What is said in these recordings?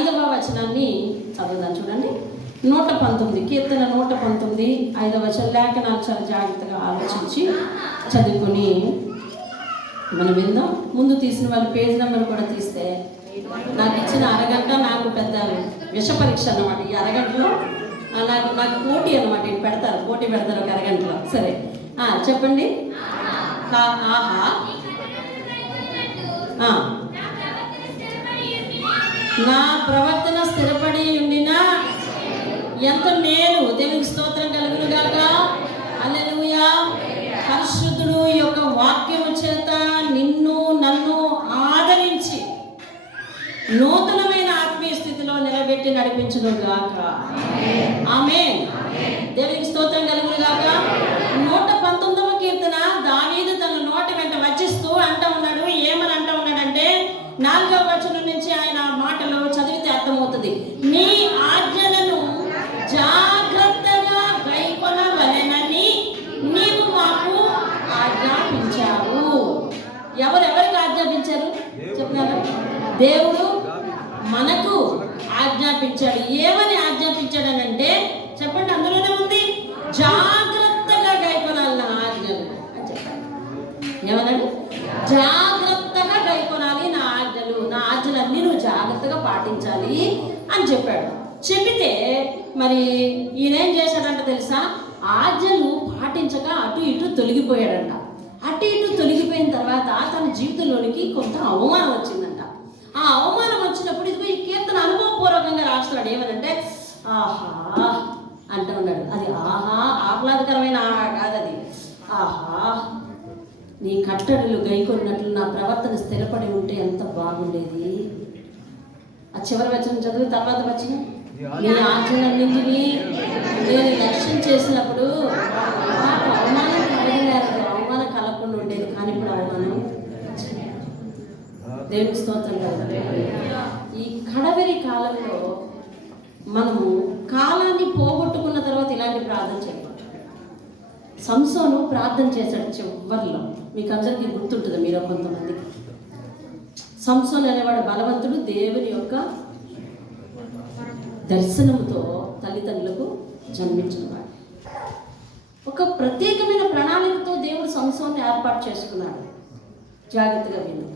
5వ వచనాన్ని చదువుదాం. చూడండి, 119 కీర్తన 119 5వ వచనం. లేఖనాలు చాలా జాగ్రత్తగా ఆలోచించి చదువుకొని మనం విందాం. ముందు తీసిన వాళ్ళు పేజ్ నెంబర్ కూడా తీస్తే నాకు ఇచ్చిన అరగంట నాకు పెద్ద విష పరీక్ష అన్నమాట. ఈ అరగంటలో నాకు పోటీ అనమాట. పోటీ పెడతారు ఒక అరగంటలో. సరే చెప్పండి. ఆహా, నా ప్రవర్తన స్థిరపడి ఉండినా ఎంత మేలు. దేవునికి స్తోత్రం కలుగును గాక. హల్లెలూయా. పరిశుద్ధుడు యొక్క వాక్యము చేత నిన్ను నన్ను ఆదరించి నూతనమైన ఆత్మీయ స్థితిలో నిలబెట్టి నడిపించును గాక. ఆమేన్. దేవునికి స్తోత్రం కలుగును గాక. 119వ కీర్తన దావీదు తన నోటి వెంట వచ్చిస్తూ అంటూ ఉన్నాడు. ఏమని అంటూ ఉన్నాడంటే 4వ వచనం నుంచి ఆయన మాటలు చదివితే అర్థమవుతుంది. నీ ఆజ్ఞలను జాగ్రత్తగా గైకొనవలెనని నీవు మాకు ఆజ్ఞాపించావు. ఎవరెవరికి ఆజ్ఞాపించారు చెప్పినారు? దేవుడు మనకు ఆజ్ఞాపించాడు. ఏమని ఆజ్ఞాపించాడనంటే చెప్పండి, అందులోనే ఉంది, జాగ్రత్తగా గైకొనాలి నా ఆజ్ఞలు అని చెప్పాడు. ఏమన్నాడు? జాగ్రత్తగా గైకొనాలి నా ఆజ్ఞలు, నా ఆజ్ఞలన్నీ నువ్వు జాగ్రత్తగా పాటించాలి అని చెప్పాడు. చెబితే మరి ఈయనేం చేశాడంట తెలుసా? ఆజ్ఞలు పాటించక అటు ఇటు తొలగిపోయాడంట. అటు ఇటు తొలగిపోయిన తర్వాత తన జీవితంలోనికి కొంత అవమానం వచ్చిందంట. ఆ అవమానం వచ్చినప్పుడు ఇదిగో ఈ కీర్తన అనుభవపూర్వకంగా రాస్తున్నాడు. ఏమనంటే ఆహా అంటూ ఉన్నాడు. అది ఆహా ఆహ్లాదకరమైన ఆహా కాదు, అది ఆహా నీ కట్టడలు గైకొన్నట్లు నా ప్రవర్తన స్థిరపడి ఉంటే ఎంత బాగుండేది. ఆ చివరి వచనం చదువు. తర్వాత వచ్చిన నీ ఆజ్ఞలన్నింటినీ నేను లక్ష్యం చేసినప్పుడు నాకు అవమానం కలగలేదు. అవమానం కలగకుండా ఉండేది, కానీ ఇప్పుడు అవమానం. దేవునికి స్తోత్రం కలుగును. ఈ కడవరి కాలంలో మనము కాలాన్ని పోగొట్టుకున్న తర్వాత ఇలాంటి ప్రార్థన చేయకూడదు. సంసోను ప్రార్థన చేశాడు చివరిలో. మీకు అందరికీ గుర్తుంటుంది, మీరు కొంతమందికి. సంసోను అనేవాడు బలవంతుడు, దేవుని యొక్క దర్శనంతో తల్లిదండ్రులకు జన్మించినవాడు. ఒక ప్రత్యేకమైన ప్రణాళికతో దేవుడు సంసోన్ని ఏర్పాటు చేసుకున్నాడు. జాగ్రత్తగా విను.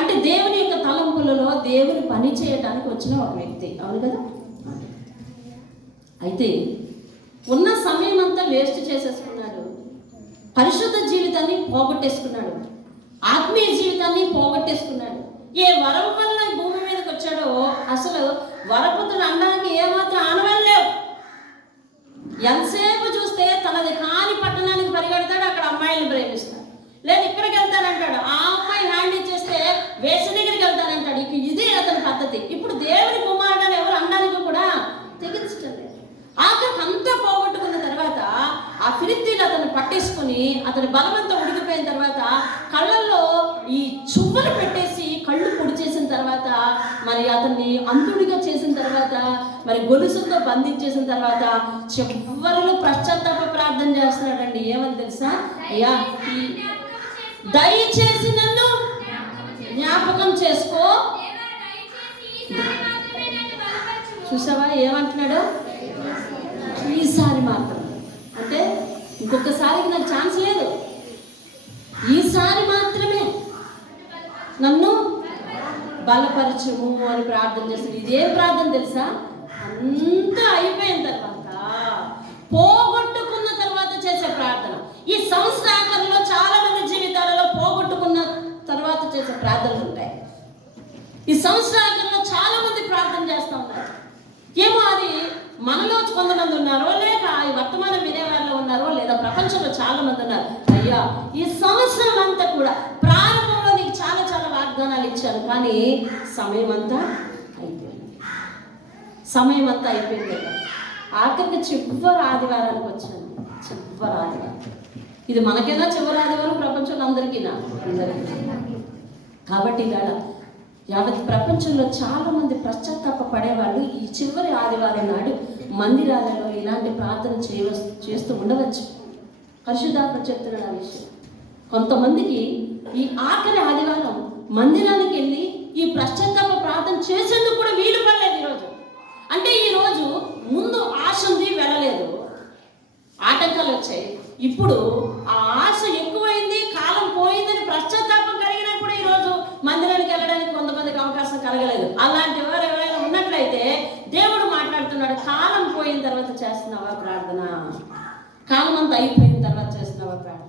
అంటే దేవుని యొక్క తలంపులలో దేవుని పని చేయడానికి వచ్చిన ఒక వ్యక్తి. అవును కదా? అయితే ఉన్న సమయం అంతా వేస్ట్ చేసేసుకున్నాడు. పరిశుద్ధ జీవితాన్ని పోగొట్టేసుకున్నాడు. ఆత్మీయ జీవితాన్ని పోగొట్టేసుకున్నాడు. ఏ వరం వల్ల భూమి మీదకి వచ్చాడో అసలు వరపుత్రుడు అనడానికి ఏమాత్రం ఆనవాళ్ళు లేవు. ఎంతసేపు చూస్తే తనది కాని పట్టణానికి పరిగెడతాడు, అక్కడ అమ్మాయిని ప్రేమిస్తాడు. లేదు ఇక్కడికి వెళ్తానంటాడు, ఆ అమ్మాయి హ్యాండ్ ఇచ్చేస్తే వేసిన దగ్గరికి వెళ్తానంటాడు. ఇదే అతని పద్ధతి. ఇప్పుడు దేవుని కుమారుడు ఎవరు అనడానికి కూడా తెగించటం లేదు. ఆఖరికి అంతా పోగొట్టుకున్న తర్వాత ఆ ఫిలిస్తీయులు అతను పట్టేసుకుని అతని బలమంతా ఉడికిపోయిన తర్వాత కళ్ళల్లో ఈ చువ్వలు పెట్టేసి కళ్ళు పొడి చేసిన తర్వాత మరి అతన్ని అంతుడిగా చేసిన తర్వాత మరి గొలుసులతో బంధించేసిన తర్వాత చివరిలో పశ్చాత్తాప ప్రార్థన చేస్తున్నాడండి. ఏమని తెలుసా? అయ్యా దయచేసి నన్ను జ్ఞాపకం చేసుకో. చూసావా ఏమంటున్నాడు? ఈసారి మాత్రం, అంటే ఇంకొకసారికి నాకు ఛాన్స్ లేదు, ఈసారి మాత్రమే నన్ను బలపరచుము అని ప్రార్థన చేస్తుంది. ఇదేం ప్రార్థన తెలుసా? అంతా అయిపోయిన తర్వాత పోగొట్టుకున్న తర్వాత చేసే ప్రార్థన. ఈ సంవత్సరాలలో చాలా మంది జీవితాలలో పోగొట్టుకున్న తర్వాత చేసే ప్రార్థనలు ఉంటాయి. ఈ సంవత్సరాలలో చాలా మంది ప్రార్థన చేస్తూ ఉన్నారు. ఏమో అది మనలో కొంతమంది ఉన్నారో, లేక ఈ వర్తమానం వినేవాళ్ళలో ఉన్నారో, లేదా ప్రపంచంలో చాలా మంది ఉన్నారు. అయ్యా ఈ సంవత్సరం అంతా కూడా ప్రారంభంలో నీకు చాలా చాలా వాగ్దానాలు ఇచ్చాను, కానీ సమయం అంతా అయిపోయింది. సమయం అంతా అయిపోయింది. ఆఖరికి చివరి ఆదివారానికి వచ్చాను. చివరి ఆదివారం ఇది మనకైనా చివరి ఆదివారం, ప్రపంచంలో అందరికీనా? అందరికీ. కాబట్టి ఇవాళ యావత్ ప్రపంచంలో చాలా మంది పశ్చాత్తాప పడేవాళ్ళు ఈ చివరి ఆదివారం నాడు మందిరాలలో ఇలాంటి ప్రార్థన చేస్తూ ఉండవచ్చు. పరిశుద్ధాత్మ చెప్తున్నాడు ఆ విషయం. కొంతమందికి ఈ ఆఖరి ఆదివారం మందిరానికి వెళ్ళి ఈ పశ్చాత్తాప ప్రార్థన చేసేందుకు కూడా వీలు అంటే ఈరోజు ముందు ఆశ ఉంది, వెళ్ళలేదు, ఆటంకాలు వచ్చాయి. ఇప్పుడు ఆ ఆశ ఎక్కువైంది, కాలం పోయిందని పశ్చాత్తాపం కలిగినా కూడా ఈరోజు మందిరానికి వెళ్ళడానికి కొంతమందికి అవకాశం కలగలేదు. అలాంటి వారు ఎవరైనా ఉన్నట్లయితే దేవుడు మాట్లాడుతున్నాడు, కాలం పోయిన తర్వాత చేస్తున్నావా ప్రార్థన? కాలం అంతా అయిపోయిన తర్వాత చేస్తున్నావా ప్రార్థన?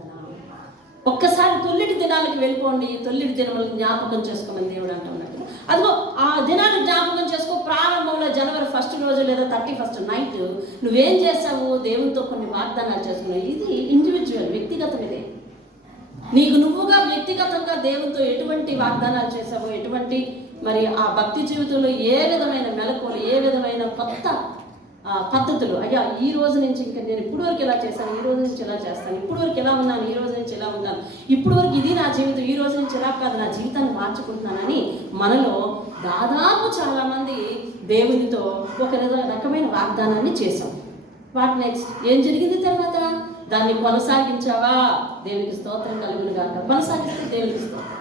ఒక్కసారి తొల్లిటి దినాలకు వెళ్ళిపోండి, తొల్లిటి దినములకు జ్ఞాపకం చేసుకోమని దేవుడు అంటున్నాడు. అదిగో ఆ దినాన్ని జ్ఞాపకం చేసుకో. ప్రారంభంలో జనవరి 1 రోజు లేదా 31 నైట్ నువ్వేం చేసావు? దేవునితో కొన్ని వాగ్దానాలు చేసుకున్నావు. ఇది ఇండివిజువల్, వ్యక్తిగతం. ఇదే నీకు నువ్వుగా వ్యక్తిగతంగా దేవునితో ఎటువంటి వాగ్దానాలు చేసావో, ఎటువంటి మరి ఆ భక్తి జీవితంలో ఏ విధమైన మెలకువలు, ఏ విధమైన కొత్త పద్ధతులు, అయ్యా ఈ రోజు నుంచి ఇంకా నేను ఇప్పుడు వరకు ఇలా చేశాను, ఈ రోజు నుంచి ఇలా చేస్తాను, ఇప్పుడు వరకు ఎలా ఉన్నాను, ఈ రోజు నుంచి ఇలా ఉన్నాను, ఇప్పుడు వరకు ఇది నా జీవితం, ఈ రోజు నుంచి ఇలా కాదు, నా జీవితాన్ని మార్చుకుంటున్నానని మనలో దాదాపు చాలామంది దేవునితో ఒక రకమైన వాగ్దానాన్ని చేశాం. What next? ఏం జరిగింది తర్వాత? దాన్ని కొనసాగించావా? దేవునికి స్తోత్రం కలుగును గాక. కొనసాగిస్తే దేవునికి స్తోత్రం.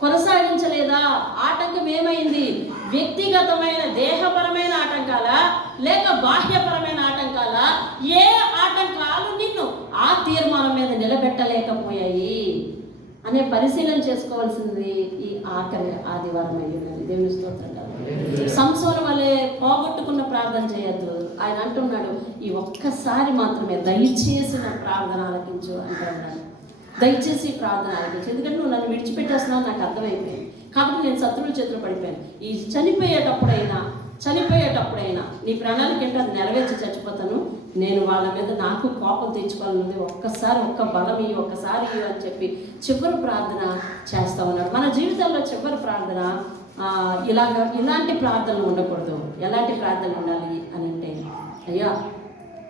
కొనసాగించలేదా? ఆటంకం ఏమైంది? వ్యక్తిగతమైన దేహపరమైన ఆటంకాలా లేక బాహ్యపరమైన ఆటంకాలా? ఏ ఆటంకాలు నిన్ను ఆ తీర్మానం మీద నిలబెట్టలేకపోయాయి అనే పరిశీలన చేసుకోవాల్సింది ఈ ఆఖరి ఆదివారం అయ్యిందండి. దేవుని స్తోత్రం కాదు. సంసోను వలె పోగొట్టుకున్న ప్రార్థన చేయొద్దు. ఆయన అంటున్నాడు, ఈ ఒక్కసారి మాత్రమే దయచేసి నా ప్రార్థన ఆలకించు అంటున్నాడు. దయచేసి ప్రార్థన ఆలకించు, ఎందుకంటే నువ్వు నన్ను విడిచిపెట్టేస్తున్నావు నాకు అర్థమైపోయింది, కాబట్టి నేను శత్రువుల చేతులు పడిపోయాను. ఈ చనిపోయేటప్పుడైనా నీ ప్రణాళిక ఏంటో అది నెరవేర్చి చచ్చిపోతాను, నేను వాళ్ళ మీద నాకు కోపం తెచ్చుకోవాలన్నది ఒక్కసారి ఒక్క బలం ఇవి, ఒక్కసారి ఇవి అని చెప్పి చివరి ప్రార్థన చేస్తా ఉన్నాడు. మన జీవితంలో చివరి ప్రార్థన ఇలాంటి ప్రార్థనలు ఉండకూడదు. ఎలాంటి ప్రార్థనలు ఉండాలి అని అంటే, అయ్యా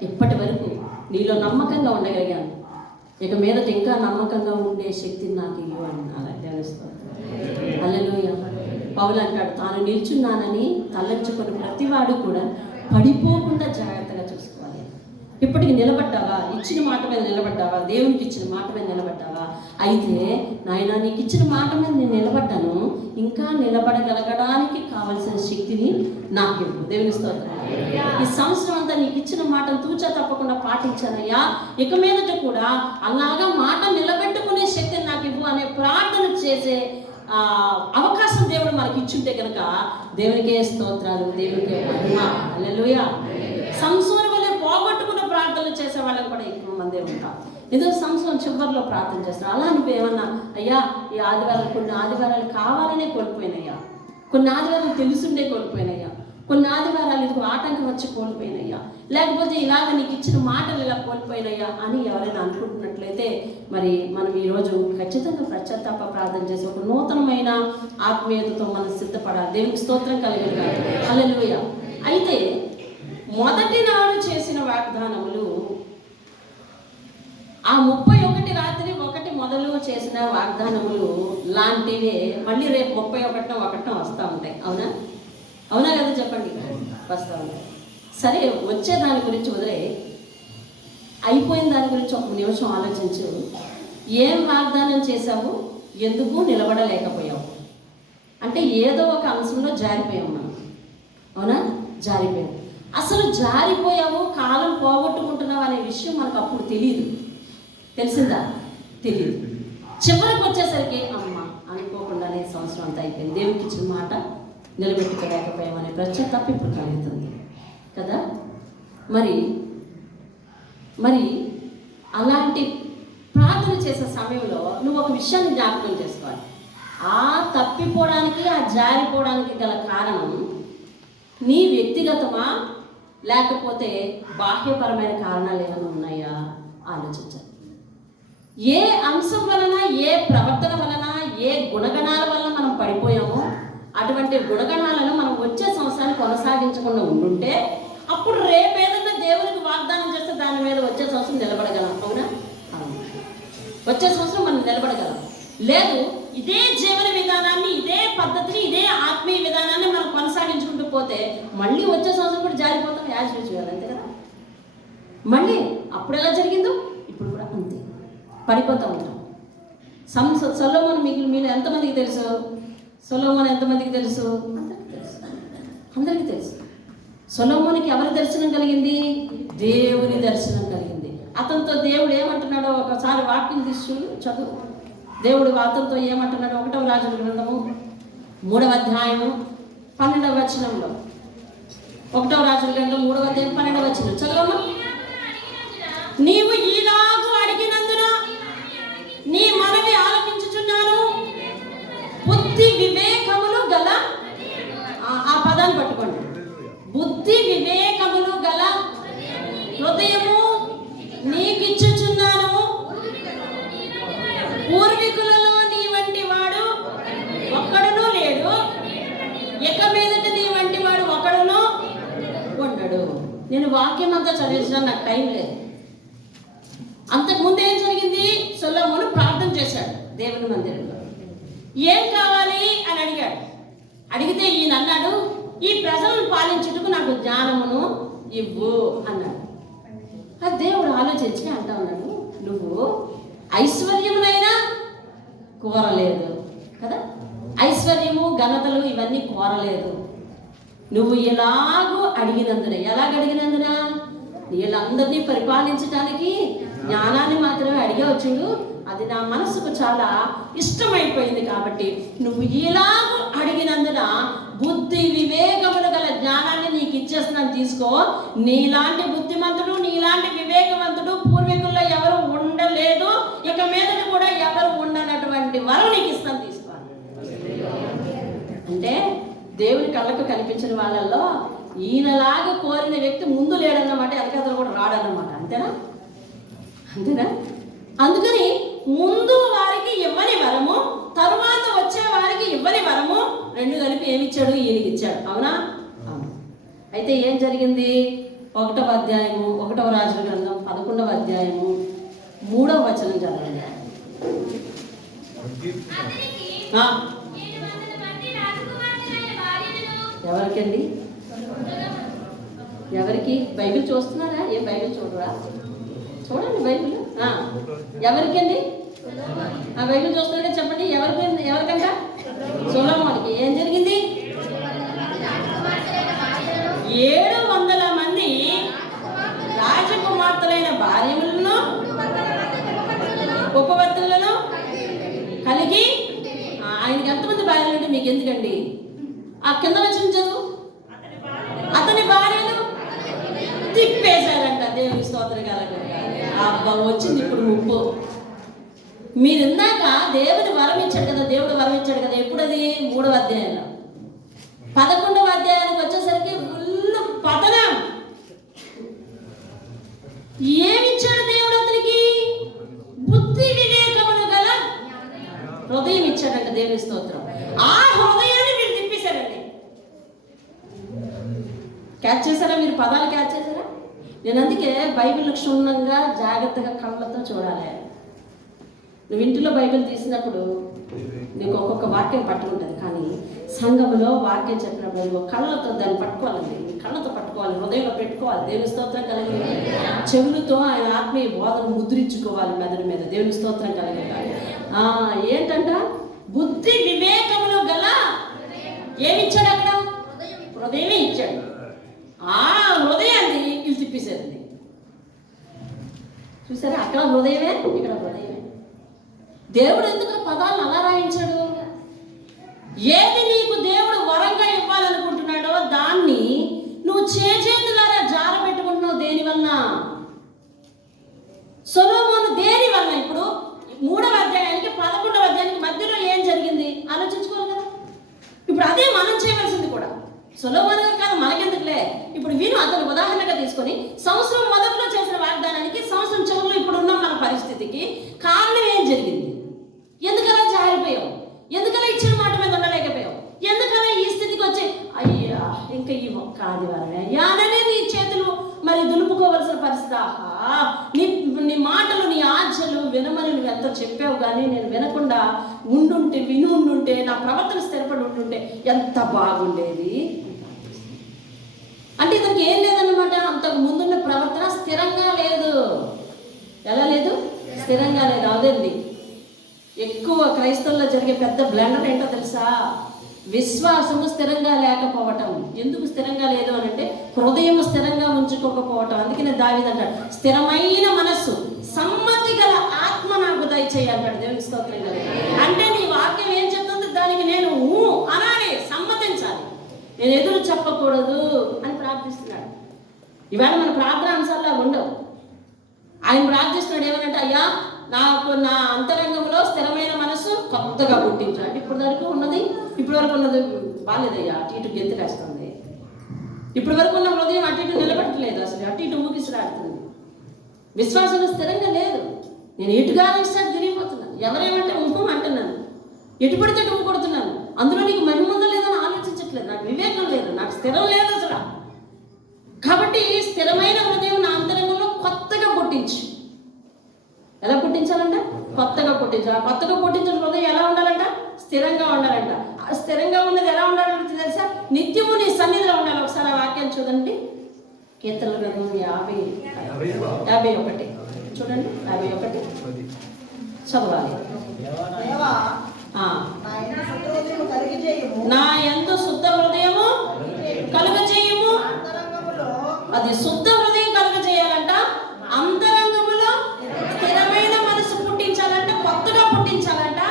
ఇప్పటి వరకు నీలో నమ్మకంగా ఉండగలిగాను, ఇక మీదట ఇంకా నమ్మకంగా ఉండే శక్తిని నాకు ఇవ్వు అని అలా తెలుస్తుంది. హల్లెలూయా. పౌలు అంటాడు, తాను నిల్చున్నానని తలంచుకొని ప్రతివాడు కూడా పడిపోకుండా జాగ్రత్తగా చూసుకోవాలి. ఇప్పటికి నిలబడ్డావా? ఇచ్చిన మాట మీద నిలబడ్డావా? దేవునికి ఇచ్చిన మాట మీద నిలబడ్డావా? అయితే నాయన నీకు ఇచ్చిన మాట మీద నేను నిలబడ్డాను, ఇంకా నిలబడగలగడానికి కావలసిన శక్తిని నాకు ఇవ్వు. దేవుని స్తోత్రం. ఈ సంవత్సరం అంతా నీకు ఇచ్చిన మాటను తూచా తప్పకుండా పాటించానయ్యా, ఇక మీదట కూడా అలాగా మాట నిలబెట్టుకునే శక్తిని నాకు ఇవ్వు అనే ప్రార్థన చేసే అవకాశం దేవుడు మనకి ఇచ్చుంటే కనుక దేవునికే స్తోత్రాలు, దేవునికే మహిమ. హల్లెలూయా. సంసోను వలె పోగొట్టుకున్న ప్రార్థనలు చేసే వాళ్ళకి కూడా ఎక్కువ మందే ఉంటారు. ఏదో సంవత్సరం చివరిలో ప్రార్థన చేస్తారు. అలా నువ్వేమన్నా అయ్యా ఈ ఆదివారాలు, కొన్ని ఆదివారాలు కావాలనే కోల్పోయినయ్యా, కొన్ని ఆదివారాలు తెలుసుండే కోల్పోయినయ్యా, కొన్ని ఆదివారాలు ఇదిగో ఆటంకం వచ్చి కోల్పోయినయ్యా, లేకపోతే ఇలాగ నీకు ఇచ్చిన మాటలు ఇలా కోల్పోయినయ్యా అని ఎవరైనా అనుకుంటున్నట్లయితే మరి మనం ఈరోజు ఖచ్చితంగా పశ్చాత్తాప ప్రార్థన చేసి ఒక నూతనమైన ఆత్మీయతతో మనం సిద్ధపడాలి. దేవునికి స్తోత్రం కలిగిన హల్లెలూయా. అయితే మొదటి నాడు చేసిన వాగ్దానములు ఆ 31 రాత్రి 1 మొదలు చేసిన వాగ్దానములు లాంటివే మళ్ళీ రేపు 31 వస్తూ ఉంటాయి. అవునా? అవునా కదా? చెప్పండి. వస్తూ ఉంటాయి. సరే, వచ్చే దాని గురించి వదిలే, అయిపోయిన దాని గురించి ఒక నిమిషం ఆలోచించు. ఏం వాగ్దానం చేశావు? ఎందుకు నిలబడలేకపోయావు? అంటే ఏదో ఒక అంశంలో జారిపోయావు మనం. అవునా? జారిపోయావు. అసలు జారిపోయావు, కాలం పోగొట్టుకుంటున్నావు అనే విషయం మనకు అప్పుడు తెలియదు. తెలిసిందా? తెలియదు. చివరికి వచ్చేసరికి అమ్మ అనుకోకుండానే సంవత్సరం అంతా అయిపోయింది, దేవునికి ఇచ్చిన మాట నిలబెట్టుకోలేకపోయామనే పశ్చాత్తాపం ఇప్పుడు కలుగుతుంది కదా. మరి అలాంటి ప్రార్థన చేసే సమయంలో నువ్వు ఒక విషయాన్ని జ్ఞాపకం చేసుకోవాలి. ఆ తప్పిపోవడానికి, ఆ జారిపోవడానికి గల కారణం నీ వ్యక్తిగతమా లేకపోతే బాహ్యపరమైన కారణాలు ఏమైనా ఉన్నాయా ఆలోచించాలి. ఏ అంశం వలన, ఏ ప్రవర్తన వలన, ఏ గుణగణాల వలన మనం పడిపోయామో అటువంటి గుణగణాలను మనం వచ్చే సంవత్సరాన్ని కొనసాగించకుండా ఉండుంటే అప్పుడు రేపు ఏదైనా దేవునికి వాగ్దానం చేస్తే దాని మీద వచ్చే సంవత్సరం నిలబడగలం. అవునా? వచ్చే సంవత్సరం మనం నిలబడగలం. లేదు, ఇదే జీవన విధానాన్ని, ఇదే పద్ధతిని, ఇదే ఆత్మీయ విధానాన్ని మనం కొనసాగించుకుంటూ పోతే మళ్ళీ వచ్చే సంవత్సరం కూడా జారిపోతాం. యాజ్ యూజువల్, అంతే కదా. మళ్ళీ అప్పుడు ఎలా జరిగిందో ఇప్పుడు కూడా అంతే పడిపోతూ ఉంటాం. సొలొమోను మీరు ఎంతమందికి తెలుసు? సొలొమోను ఎంతమందికి తెలుసు? అందరికీ తెలుసు. సొలొమోనుకి ఎవరి దర్శనం కలిగింది? దేవుని దర్శనం కలిగింది. అతనితో దేవుడు ఏమంటున్నాడో ఒకసారి వాక్యం తీసు చదువు. దేవుడు అతనితో ఏమంటున్నాడో 1వ రాజుల గ్రంథము 3వ అధ్యాయము 12వ వచనంలో. 1వ రాజుల గ్రంథం 3వ అధ్యాయం 12వ వచనం చదవమ్మా. నీవు ఈలాగు అడిగినందున నీ మనవి ఆలకించుచున్నాను. బుద్ధి వివేకములు గల, ఆ పదాన్ని పట్టుకోండి, బుద్ధి వివేకములు గల హృదయము నీకిచ్చుచున్నాను. పూర్వీకులలో నీ వంటి వాడు ఒక్కడునూ లేడు, ఇక మీదట నీ వంటి వాడు ఒకడునూ ఉండడు. నేను వాక్యం అంతా చదివించిన నాకు టైం లేదు. అంతకుముందు ఏం జరిగింది? సొలొమోను ప్రార్థన చేశాడు దేవుని మందిరంలో. ఏం కావాలి అని అడిగాడు. అడిగితే ఈయన అన్నాడు, ఈ ప్రజలను పాలించుటకు నాకు జ్ఞానమును ఇవ్వు అన్నాడు. అది దేవుడు ఆలోచించి అంటా ఉన్నాడు, నువ్వు ఐశ్వర్యమునైనా కోరలేదు కదా, ఐశ్వర్యము ఘనతలు ఇవన్నీ కోరలేదు. నువ్వు ఎలాగూ అడిగినందున, ఎలాగడిగినందున వీళ్ళందరినీ పరిపాలించడానికి జ్ఞానాన్ని మాత్రమే అడిగావు చూడు, అది నా మనసుకు చాలా ఇష్టమైపోయింది. కాబట్టి నువ్వు ఇలాగూ అడిగినందున బుద్ధి వివేకములు గల జ్ఞానాన్ని నీకు ఇచ్చేస్తున్నాను, తీసుకో. నీలాంటి బుద్ధిమంతుడు, నీలాంటి వివేకవంతుడు పూర్వీకుల్లో ఎవరు ఉండలేదు, ఇక మీదట కూడా ఎవరు ఉండనటువంటి వరం నీకు ఇస్తాను, తీసుకో. అంటే దేవుని కళ్ళకు కనిపించిన వాళ్ళల్లో ఈయనలాగా కోరిన వ్యక్తి ముందు లేడన్నమాట, వెనకతలు కూడా రాడన్నమాట. అంతేనా? అంతేనా? అందుకని ముందు వారికి ఇవ్వని వరము, తరువాత వచ్చే వారికి ఇవ్వని వరము, రెండు కలిపి ఏమిచ్చాడు? ఈయనకి ఇచ్చాడు. అవునా? అవును. అయితే ఏం జరిగింది? 1వ అధ్యాయము 1వ రాజుల గ్రంథం 11వ అధ్యాయము 3వ వచనం చదవండి. ఎవరికండి? ఎవరికి? బైబిల్ చూస్తున్నారా? ఏం బైబిల్ చూడరా? చూడండి బైబిల్. ఎవరికండి? ఆ బైబిల్ చూస్తున్నారా? చెప్పండి. ఎవరికంట? సొలొమోనుకి. ఏం జరిగింది? 700 మంది రాజకుమార్తెలైన భార్యలను ఉపపత్తులను కలిగి, ఆయనకి ఎంతమంది భార్యలు అంటే మీకు ఎందుకండి? ఆ కింద వచ్చిన చదువు. అతని భార్యలు తిప్పేశారంట. దేవుని స్తోత్రం కలగగా అబ్బా వచ్చింది ఇప్పుడు ముప్పు. మీరు ఇందాక దేవుని వరం ఇచ్చాడు కదా, దేవుడు వరం ఇచ్చాడు కదా. ఎప్పుడది? 3వ అధ్యాయంలో. 11వ అధ్యాయానికి వచ్చేసరికి ఫుల్ పతనం. ఏమిచ్చాడు దేవుడు అతనికి? బుద్ధి వివేకములు గల హృదయం ఇచ్చాడంట. దేవుని స్తోత్రం. ఆ హృదయాన్ని మీరు తిప్పేశారండి. క్యాచ్ చేశారా? మీరు పదాలు క్యాచ్ చేశారా? నేను అందుకే బైబిల్ క్షుణ్ణంగా జాగ్రత్తగా కళ్ళతో చూడాలి. నువ్వు ఇంటిలో బైబిల్ తీసినప్పుడు నీకు ఒక్కొక్క వాక్యం పట్టుకుంటుంది, కానీ సంఘములో వాక్యం చెప్పినప్పుడు నువ్వు కళ్ళతో దాన్ని పట్టుకోవాలండి. కళ్ళతో పట్టుకోవాలి, హృదయంలో పెట్టుకోవాలి. దేవుని స్తోత్రం కలిగి చెవులతో ఆయన ఆత్మీయ బోధన ముద్రించుకోవాలి మెదడు మీద. దేవుని స్తోత్రం కలిగి ఏంటంట? బుద్ధి వివేకములు గల ఏమిచ్చాడు? అక్కడ హృదయమే ఇచ్చాడు. ఆ హృదయాన్ని ఇల్లు తిప్పేసేది. చూసారా? అక్కడ హృదయమే, ఇక్కడ హృదయమే. దేవుడు ఎందుకు పదాలను అలా రాయించాడు? ఏది నీకు దేవుడు వరంగా ఇవ్వాలనుకుంటున్నాడో దాన్ని నువ్వు చేతులారా జార పెట్టుకుంటున్నావు. దేనివల్ల? సొలొమోను దేని వల్ల? ఇప్పుడు 3వ అధ్యాయానికి 11వ అధ్యాయానికి మధ్యలో ఏం జరిగింది ఆలోచించుకోవాలి కదా. ఇప్పుడు అదే మనం చేయవలసింది కూడా. సొలొమోను గారు కాదు, మనకెందుకులే. ఇప్పుడు వీరు అతను ఉదాహరణగా తీసుకొని సంవత్సరం మొదట్లో చేసిన వాగ్దానానికి సంవత్సరం చివరిలో ఇప్పుడు ఉన్న మన పరిస్థితికి కారణం ఏం జరిగింది? ఎందుకలా జారిపోయావు? ఎందుకలా ఇచ్చిన మాట మీద ఉండలేకపోయావు? ఎందుకలా ఈ స్థితికి వచ్చి అయ్యా ఇంకా ఈ ఒక్క ఆదివారమే అయ్యాననే నీ చేతులు మరి దులుపుకోవలసిన పరిస్థితి. ఆహా, నీ మాటలు, నీ ఆజ్ఞలు వినమని నువ్వు ఎంతో చెప్పావు, కానీ నేను వినకుండా ఉండుంటే నా ప్రవర్తన స్థిరపడి ఉంటుంటే ఎంత బాగుండేది. అంటే ఇతనికి ఏం లేదన్నమాట. అంతకు ముందున్న ప్రవర్తన స్థిరంగా లేదు. ఎలా లేదు? స్థిరంగా లేదు. అదండి ఎక్కువ క్రైస్తవుల్లో జరిగే పెద్ద బ్లండర్ ఏంటో తెలుసా? విశ్వాసము స్థిరంగా లేకపోవటం. ఎందుకు స్థిరంగా లేదు అని అంటే హృదయం స్థిరంగా ఉంచుకోకపోవటం. అందుకనే దావీదు అంటాడు, స్థిరమైన మనస్సు సమ్మతి గల ఆత్మ నాకు దయచేయి అంటాడు. దేవునికి స్తోత్రం కదా. అంటే నీ వాక్యం ఏం చెప్తుంది, దానికి నేను అనాలి, సమ్మతించాలి, నేను ఎదురు చెప్పకూడదు అని ప్రార్థిస్తున్నాడు. ఇవాళ మన ప్రార్థన అంశాల్లో ఉండవు. ఆయన ప్రార్థిస్తున్నాడు ఏమనంటే, అయ్యా నాకు నా అంతరంగంలో స్థిరమైన మనసు కొత్తగా పుట్టించు. అంటే ఇప్పటి వరకు ఉన్నది బాలేదయ్యా, అటు ఇటు గెంతులేస్తుంది. ఇప్పటి వరకు ఉన్న హృదయం అటు ఇటు నిలబెట్టలేదు, అసలు అటు ఇటు ఊగిసలాడుతుంది. విశ్వాసంలో స్థిరంగా లేదు. నేను ఎటుగా ఇష్టాన్ని తిరిగిపోతున్నాను, ఎవరేమంటే అంటున్నాను, ఎటు పడితే డుమ్ము కొడుతున్నాను. అందులో నీకు మహిమ ఉందో లేదో అని ఆలోచించట్లేదు, నాకు వివేకం లేదు, నాకు స్థిరం లేదు అసలు. కాబట్టి స్థిరమైన హృదయం నా అంతరంగంలో కొత్తగా పుట్టించు. ఎలా పుట్టించాలంట? కొత్తగా పుట్టించాలి. ఆ కొత్తగా పుట్టించిన హృదయం ఎలా ఉండాలంట? స్థిరంగా ఉండాలంట. ఆ స్థిరంగా ఉన్నది ఎలా ఉండాలంటే తెలుసా? నిత్యము నీ సన్నిధిలో ఉండాలి. ఒకసారి ఆ వాక్యాన్ని చూడండి, కీర్తనల గ్రంథం 51 చూడండి, 51 చదవాలి. నా యందు శుద్ధ హృదయము కలుగజేయము. అది శుద్ధ హృదయం కలుగజేయాలంట, అంతరంగములో స్థిరమైన మనసు పుట్టించాలంట, కొత్తగా పుట్టించాలంట.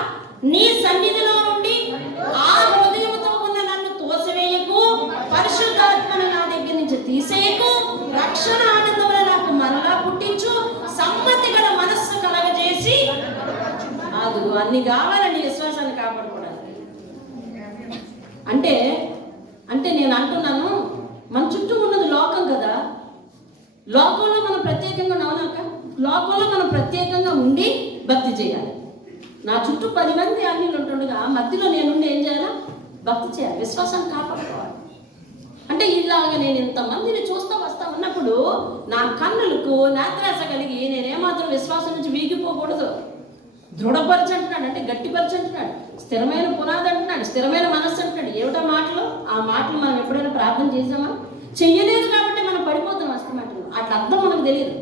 నీ సన్నిధిలో నుండి ఆ హృదయముతో ఉన్న నన్ను తోసివేయకు, పరిశుద్ధాత్మను నా దగ్గర నుంచి తీసేయకు, రక్షణ ఆనందములు నాకు మరలా పుట్టించు, సమ్మతి గల మనస్సు కలగజేసి అది అన్ని కావాలని విశ్వాసాన్ని కాపాడుకోవడానికి. అంటే నేను అంటున్నాను, మన చుట్టూ ఉన్నది లోకం కదా. లోకంలో మనం ప్రత్యేకంగా నవనాక లోకంలో మనం ప్రత్యేకంగా ఉండి భక్తి చేయాలి. నా చుట్టూ 10 మంది అన్యులు ఉంటుండగా మధ్యలో నేనుండి ఏం చేయాలా? భక్తి చేయాలి, విశ్వాసాన్ని కాపాడుకోవాలి. అంటే ఇలాగ నేను ఇంతమందిని చూస్తా వస్తా ఉన్నప్పుడు నా కన్నులకు నేత్రాస కలిగి నేనేమాత్రం విశ్వాసం నుంచి వీగిపోకూడదు. దృఢపరిచి అంటున్నాడు, అంటే గట్టిపరిచి అంటున్నాడు, స్థిరమైన పునాది అంటున్నాడు, స్థిరమైన మనస్సు అంటున్నాడు. ఏమిటా మాటలు? ఆ మాటలు మనం ఎప్పుడైనా ప్రార్థన చేసామా? చెయ్యలేదు కాబట్టి మనం పడిపోతాం అస్తమాటలు. అట్లా అర్థం మనకు తెలియదు.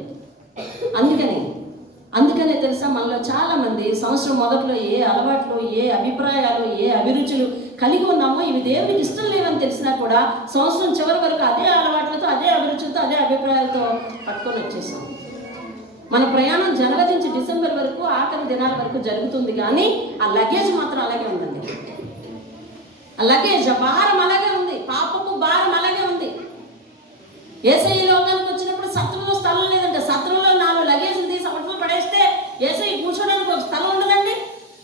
అందుకనే తెలుసా, మనలో చాలా మంది సంవత్సరం మొదట్లో ఏ అలవాట్లు, ఏ అభిప్రాయాలు, ఏ అభిరుచులు కలిగి ఉన్నామో ఇవి దేవునికి ఇష్టం లేవని తెలిసినా కూడా సంవత్సరం చివరి వరకు అదే అలవాట్లతో, అదే అభిరుచులతో, అదే అభిప్రాయాలతో పట్టుకొని వచ్చేసాం. మన ప్రయాణం జనవరి నుంచి డిసెంబర్ వరకు, ఆఖరి దినాల వరకు జరుగుతుంది, కానీ ఆ లగేజ్ మాత్రం అలాగే ఉందండి. ఆ లగేజ్, ఆ భారం అలాగే ఉంది, పాపపు భారం అలాగే ఉంది. యేసయ్య లోకానికి వచ్చినప్పుడు సత్రంలో స్థలం లేదంటే, సత్రంలో 4 లగేజ్లు తీసి అవతల పడేస్తే యేసయ్య కూర్చోడానికి ఒక స్థలం ఉండదండి.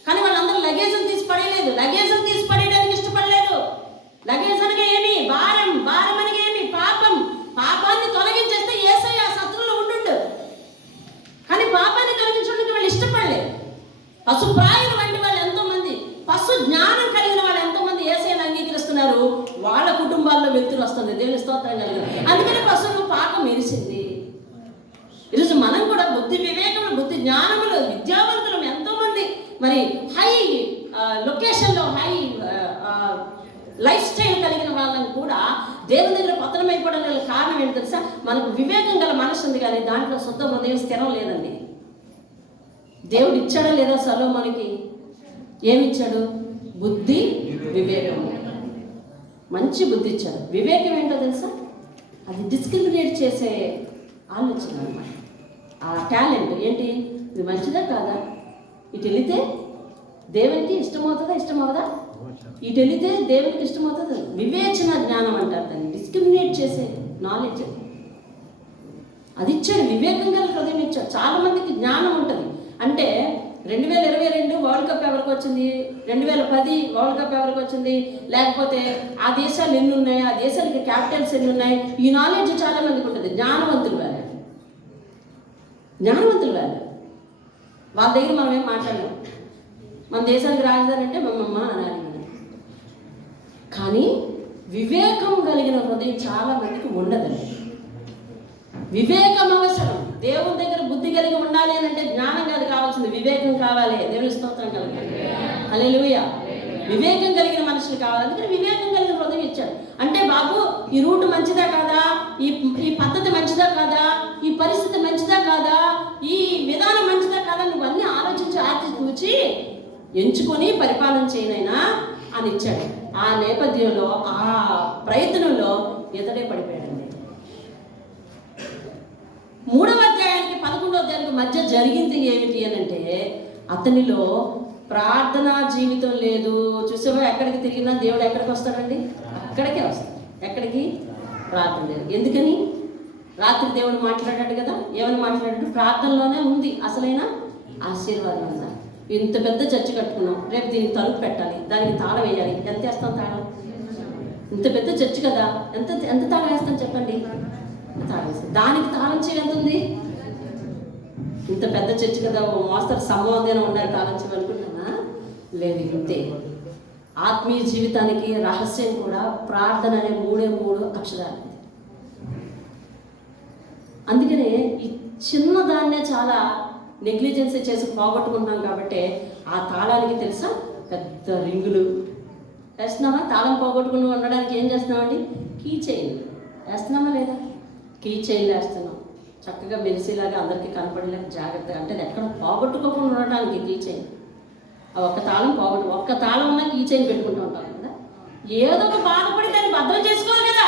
కానీ వాళ్ళందరూ లగేజ్లు తీసి పడేయలేదు, లగేజ్లు తీసి పడేయడానికి ఇష్టపడలేదు. లగేజ్ అనగా ఏమి? భారం. భారం అనగా ఏమి? పాపం. పాపాన్ని తొలగించేస్తే యేసయ్య ఆ సత్రంలో ఉండు. కానీ పాపాన్ని తొలగించడానికి వాళ్ళు ఇష్టపడలేదు. పశుప్రాయులు వంటి వాళ్ళు ఎంతో మంది, పశు జ్ఞానం కలిగిన వాళ్ళు ఎంతో మంది యేసయ్యను అంగీకరిస్తున్నారు. వాళ్ళ కుటుంబాల్లో వెలుతురు వస్తుంది. దేవుని స్తోత్రం కలిగింది. అందుకని పశువులు పాపం మెరిసింది. ఈరోజు మనం కూడా బుద్ధి వివేకములు, బుద్ధి జ్ఞానములు, విద్యావంతులు ఎంతో మంది మరి హై లొకేషన్లో, హై లైఫ్ స్టైల్ కలిగిన వాళ్ళని కూడా దేవుని దగ్గర పతనమైపోవడం కారణం ఏంటి తెలుసా? మనకు వివేకం గల మనసు ఉంది, కానీ దాంట్లో శుద్ధ హృదయం స్థిరం లేదండి. దేవుడు ఇచ్చాడా లేదా సొలొమోనుకి? ఏమిచ్చాడు? బుద్ధి, వివేకము. మంచి బుద్ధి ఇచ్చాడు. వివేకం ఏంటో తెలుసా? అది డిస్క్రిమినేట్ చేసే ఆలోచన అన్నమాట. ఆ టాలెంట్ ఏంటి? ఇది మంచిదా కాదా? ఇటు వెళితే దేవునికి ఇష్టమవుతుందా, ఇష్టమవుదా? ఇటు వెళితే దేవునికి ఇష్టమవుతుంది. వివేచన జ్ఞానం అంటారు దాన్ని. డిస్క్రిమినేట్ చేసే నాలెడ్జ్ అది ఇచ్చాడు. వివేకం గల హృదయం ఇచ్చాడు. చాలా మందికి జ్ఞానం ఉంటుంది. అంటే 2022 వరల్డ్ కప్ ఎవరికి వచ్చింది, 2010 వరల్డ్ కప్ ఎవరికి వచ్చింది, లేకపోతే ఆ దేశాలు ఎన్ని ఉన్నాయి, ఆ దేశానికి క్యాపిటల్స్ ఎన్ని ఉన్నాయి, ఈ నాలెడ్జ్ చాలా మందికి ఉంటుంది. జ్ఞానవంతులు వాళ్ళు వాళ్ళ దగ్గర మనం ఏం మాట్లాడలేం. మన దేశానికి రాజధాని అంటే మమ్మమ్మ అనాలి. కానీ వివేకం కలిగిన హృదయం చాలా మందికి ఉండదండి. వివేకం అవసరం. దేవుని దగ్గర బుద్ధి కలిగి ఉండాలి అని అంటే జ్ఞానం కాదు కావాల్సింది, వివేకం కావాలి. దేవుని స్తోత్రం కలగాలి. హల్లెలూయా. వివేకం కలిగిన మనుషులు కావాలి. అందుకని వివేకం కలిగిన హృదయం ఇచ్చాడు. అంటే బాబు, ఈ రూట్ మంచిదా కాదా, ఈ పద్ధతి మంచిదా కాదా, ఈ పరిస్థితి మంచిదా కాదా, ఈ విధానం మంచిదా కాదా, నువ్వు అన్నీ ఆలోచించి ఎంచుకొని పరిపాలన చేయనైనా అని ఇచ్చాడు. ఆ నేపథ్యంలో, ఆ ప్రయత్నంలో ఎదురే పడిపోయాడండి. ఇస్రాయేలులకు మధ్య జరిగింది ఏమిటి అని అంటే, అతనిలో ప్రార్థనా జీవితం లేదు. చూసావా, ఎక్కడికి తిరిగినా దేవుడు ఎక్కడికి వస్తాడండి? అక్కడికే వస్తాడు. ఎక్కడికి? ప్రార్థన లేదు. ఎందుకని? రాత్రి దేవుడు మాట్లాడాడు కదా, ఏమని మాట్లాడాడు? ప్రార్థనలోనే ఉంది అసలైన ఆశీర్వాదం ఉందా. ఇంత పెద్ద చర్చి కట్టుకున్నాం, రేపు దీనికి తలుపు పెట్టాలి, దానికి తాళం వేయాలి. ఎంత వేస్తాం తాళం? ఇంత పెద్ద చర్చి కదా, ఎంత ఎంత తాళం వేస్తాం చెప్పండి? తాళం వేస్తాం. దానికి తాళం చెవి ఎంత ఉంది? ఇంత పెద్ద చర్చి కదా, ఓ మోస్తరు సంబంధం ఉన్నారు తాళం చెవి అనుకుంటున్నా? లేదు. ఇంతే. ఆత్మీయ జీవితానికి రహస్యం కూడా ప్రార్థన అనే 3 అక్షరాలు. అందుకనే ఈ చిన్నదాన్నే చాలా నెగ్లిజెన్సీ చేసి పోగొట్టుకుంటున్నాం. కాబట్టి ఆ తాళానికి తెలుసా పెద్ద రింగులు వేస్తున్నామా? తాళం పోగొట్టుకుని ఉండడానికి ఏం చేస్తున్నామండి? కీ చైన్ వేస్తున్నామా లేదా? కీ చైన్లు వేస్తున్నాం, చక్కగా మెరిసేలాగా అందరికీ కనపడేలాగా జాగ్రత్తగా. అంటే ఎక్కడ పోగొట్టుకోకుండా ఉండడానికి కీ చైన్. ఒక్క తాళం ఒక్క తాళం ఉన్న కీ చైన్ పెట్టుకుంటూ ఉంటాం కదా. ఏదో ఒక బాధపడి దాన్ని భద్రం చేసుకోవాలి కదా.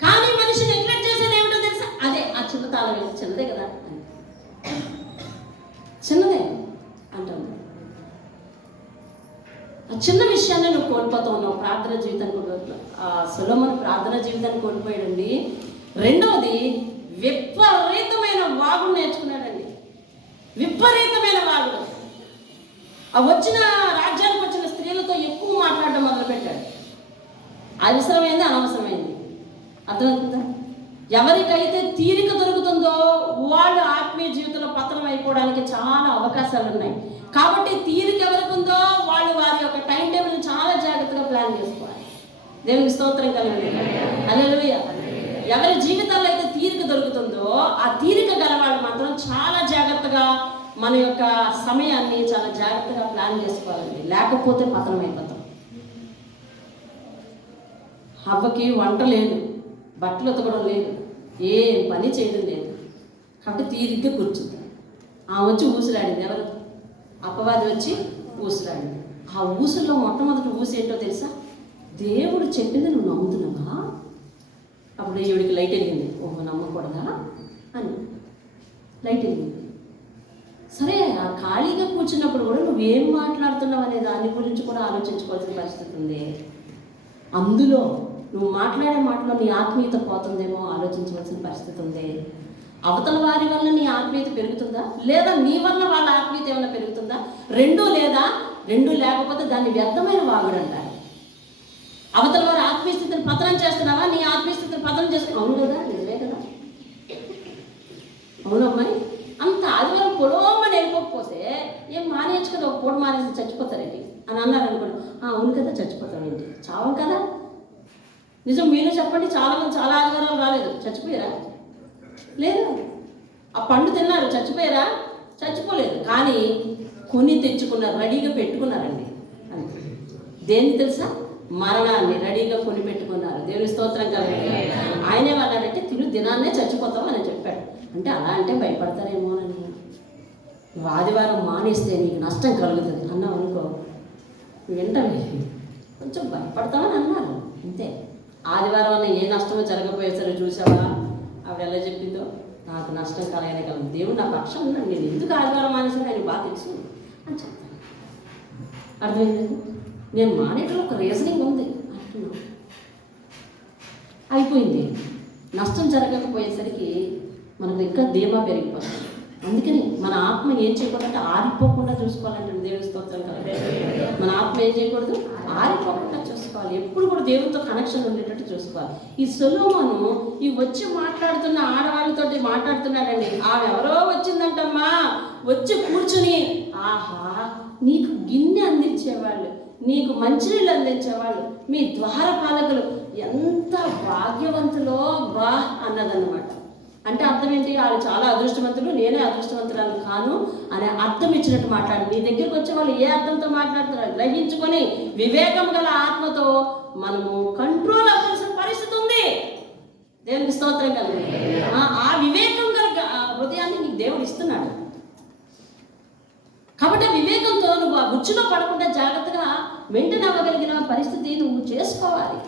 కానీ మనిషి నెగ్లెక్ట్ చేసేది ఏమిటో తెలుసా? అదే ఆ చిన్న తాళం వేసి, చిన్నదే కదా, చిన్నదే అంటాం. ఆ చిన్న విషయాన్ని నువ్వు కోల్పోతూ ఉన్నావు. ప్రార్థన జీవితాన్ని కోల్పోతున్నావు. సొలొమోను ప్రార్థన జీవితాన్ని కోల్పోయాడండి. రెండవది, విపరీతమైన వాగుడు నేర్చుకున్నాడండి. విపరీతమైన వాగుడు. ఆ రాజ్యానికి వచ్చిన స్త్రీలతో ఎక్కువ మాట్లాడడం మొదలుపెట్టాడు. అవసరమైంది, అనవసరమైంది. అర్థమవుతుందా? ఎవరికైతే తీరిక దొరుకుతుందో వాళ్ళు ఆత్మీయ జీవితంలో పతనం అయిపోవడానికి చాలా అవకాశాలు ఉన్నాయి. కాబట్టి తీరిక ఎవరికి ఉందో వాళ్ళు వారి యొక్క టైం టేబుల్ని చాలా జాగ్రత్తగా ప్లాన్ చేసుకోవాలి. దేవునికి స్తోత్రం కలుగుతుంది. హల్లెలూయా. ఎవరి జీవితాల్లో అయితే తీరిక దొరుకుతుందో ఆ తీరిక గల వాళ్ళు మాత్రం చాలా జాగ్రత్తగా మన యొక్క సమయాన్ని చాలా జాగ్రత్తగా ప్లాన్ చేసుకోవాలండి. లేకపోతే పతనం అయిపోతాం. హవ్వకి వంట లేదు, బట్టలు ఉతకడం లేదు, ఏ పని చేయడం లేదు. కాబట్టి తీరిగ్గా కూర్చుంది. ఆమె వచ్చి ఊసులాడింది. ఎవరు? అపవాది వచ్చి ఊసులాడింది. ఆ ఊసుల్లో మొట్టమొదటి ఊసు ఏంటో తెలుసా? దేవుడు చెప్పింది నువ్వు నమ్ముతున్నావా? అప్పుడు ఈవిడికి లైట్ వెలిగింది. ఓహో, నమ్మకూడదా అని లైట్ వెలిగింది. సరే, ఆ ఖాళీగా కూర్చున్నప్పుడు కూడా నువ్వేం మాట్లాడుతున్నావు అనే దాని గురించి కూడా ఆలోచించుకోవాల్సిన పరిస్థితి ఉంది. అందులో నువ్వు మాట్లాడే మాటలో నీ ఆత్మీయత పోతుందేమో ఆలోచించవలసిన పరిస్థితి ఉంది. అవతల వారి వల్ల నీ ఆత్మీయత పెరుగుతుందా, లేదా నీ వల్ల వాళ్ళ ఆత్మీయత ఏమైనా పెరుగుతుందా? రెండు లేకపోతే దాన్ని వ్యర్థమైన వాగుడు అంటారు. అవతల వారి ఆత్మీయ స్థితిని పతనం చేస్తున్నావా, నీ ఆత్మీయ స్థితిని పతనం చేస్తున్నావు? అవును కదా, నిజమే కదా. అవునమ్మాయి, అంత ఆదివారం పొడవమని వెళ్ళిపోకపోతే ఏం మానేయచ్చు కదా, ఒక పూట మానేసి చచ్చిపోతారేంటి అని అన్నారు అనుకోండి. అవును కదా, చచ్చిపోతామేంటి? చావం కదా. నిజం మీరు చెప్పండి, చాలామంది చాలా ఆదివారాలు రాలేదు, చచ్చిపోయారా? లేదు. ఆ పండు తిన్నారు, చచ్చిపోయారా? చచ్చిపోలేదు. కానీ కొని తెచ్చుకున్నారు, రెడీగా పెట్టుకున్నారండి. అంతే. దేన్ని తెలుసా? మరణాన్ని రెడీగా కొని పెట్టుకున్నారు. దేవుని స్తోత్రం కలుగుతుంది. ఆయనే వాళ్ళంటే దినాన్నే చచ్చిపోతాం అని చెప్పాడు. అంటే అలా అంటే భయపడతారేమోనని. నువ్వు ఆదివారం మానేస్తే నీకు నష్టం కలుగుతుంది అన్నావు అనుకో, వింటవి కొంచెం భయపడతామని అన్నారు అంతే. ఆదివారం అన్న ఏ నష్టమో జరగపోయేసరి చూసావా? ఆవిడ ఎలా చెప్పిందో, నాకు నష్టం కలగనే కలదు, దేవుడు నా పక్షం ఉన్నాడు, నేను ఎందుకు ఆదివారం మానేసాను ఆయన బాగా తెలుసు అని చెప్తాను. అర్థమైందండి? నేను మానేటలో ఒక రీజనింగ్ ఉంది అంటున్నాను. అయిపోయింది. నష్టం జరగకపోయేసరికి మనకు ఇంకా ధీమా పెరిగిపోతుంది. అందుకని మన ఆత్మ ఏం చేయకూడదంటే ఆరిపోకుండా చూసుకోవాలంటే దేవుని స్తోత్రం కదా. మన ఆత్మ ఏం చేయకూడదు? ఆరిపోకుండా చూసుకోవాలి. ఎప్పుడు కూడా దేవునితో కనెక్షన్ ఉండేటట్టు చూసుకోవాలి. ఈ సొలొమోను ఈ వచ్చి మాట్లాడుతున్న ఆడవాళ్ళతో మాట్లాడుతున్నాడండి. ఆమె ఎవరో వచ్చిందంటమ్మా, వచ్చి కూర్చుని ఆహా నీకు గిన్నె అందించేవాళ్ళు, నీకు మంచినీళ్ళు అందించేవాళ్ళు, మీ ద్వారపాలకులు ఎంత భాగ్యవంతులో బా అన్నదన్నమాట. అంటే అర్థం ఏంటి? వాళ్ళు చాలా అదృష్టవంతులు, నేనే అదృష్టవంతురాలు కాను అనే అర్థం ఇచ్చినట్టు మాట్లాడు. నీ దగ్గరికి వచ్చే వాళ్ళు ఏ అర్థంతో మాట్లాడుతున్నారు గ్రహించుకొని వివేకం గల ఆత్మతో మనము కంట్రోల్ అవ్వాల్సిన పరిస్థితి ఉంది. దేవునికి స్తోత్రం కలుగు. ఆ వివేకం గల హృదయాన్ని నీకు దేవుడు ఇస్తున్నాడు. కాబట్టి ఆ వివేకంతో నువ్వు ఆ గుచ్చులో పడకుండా జాగ్రత్తగా మెయింటైన్ అవ్వగలిగిన పరిస్థితి నువ్వు చేసుకోవాలి.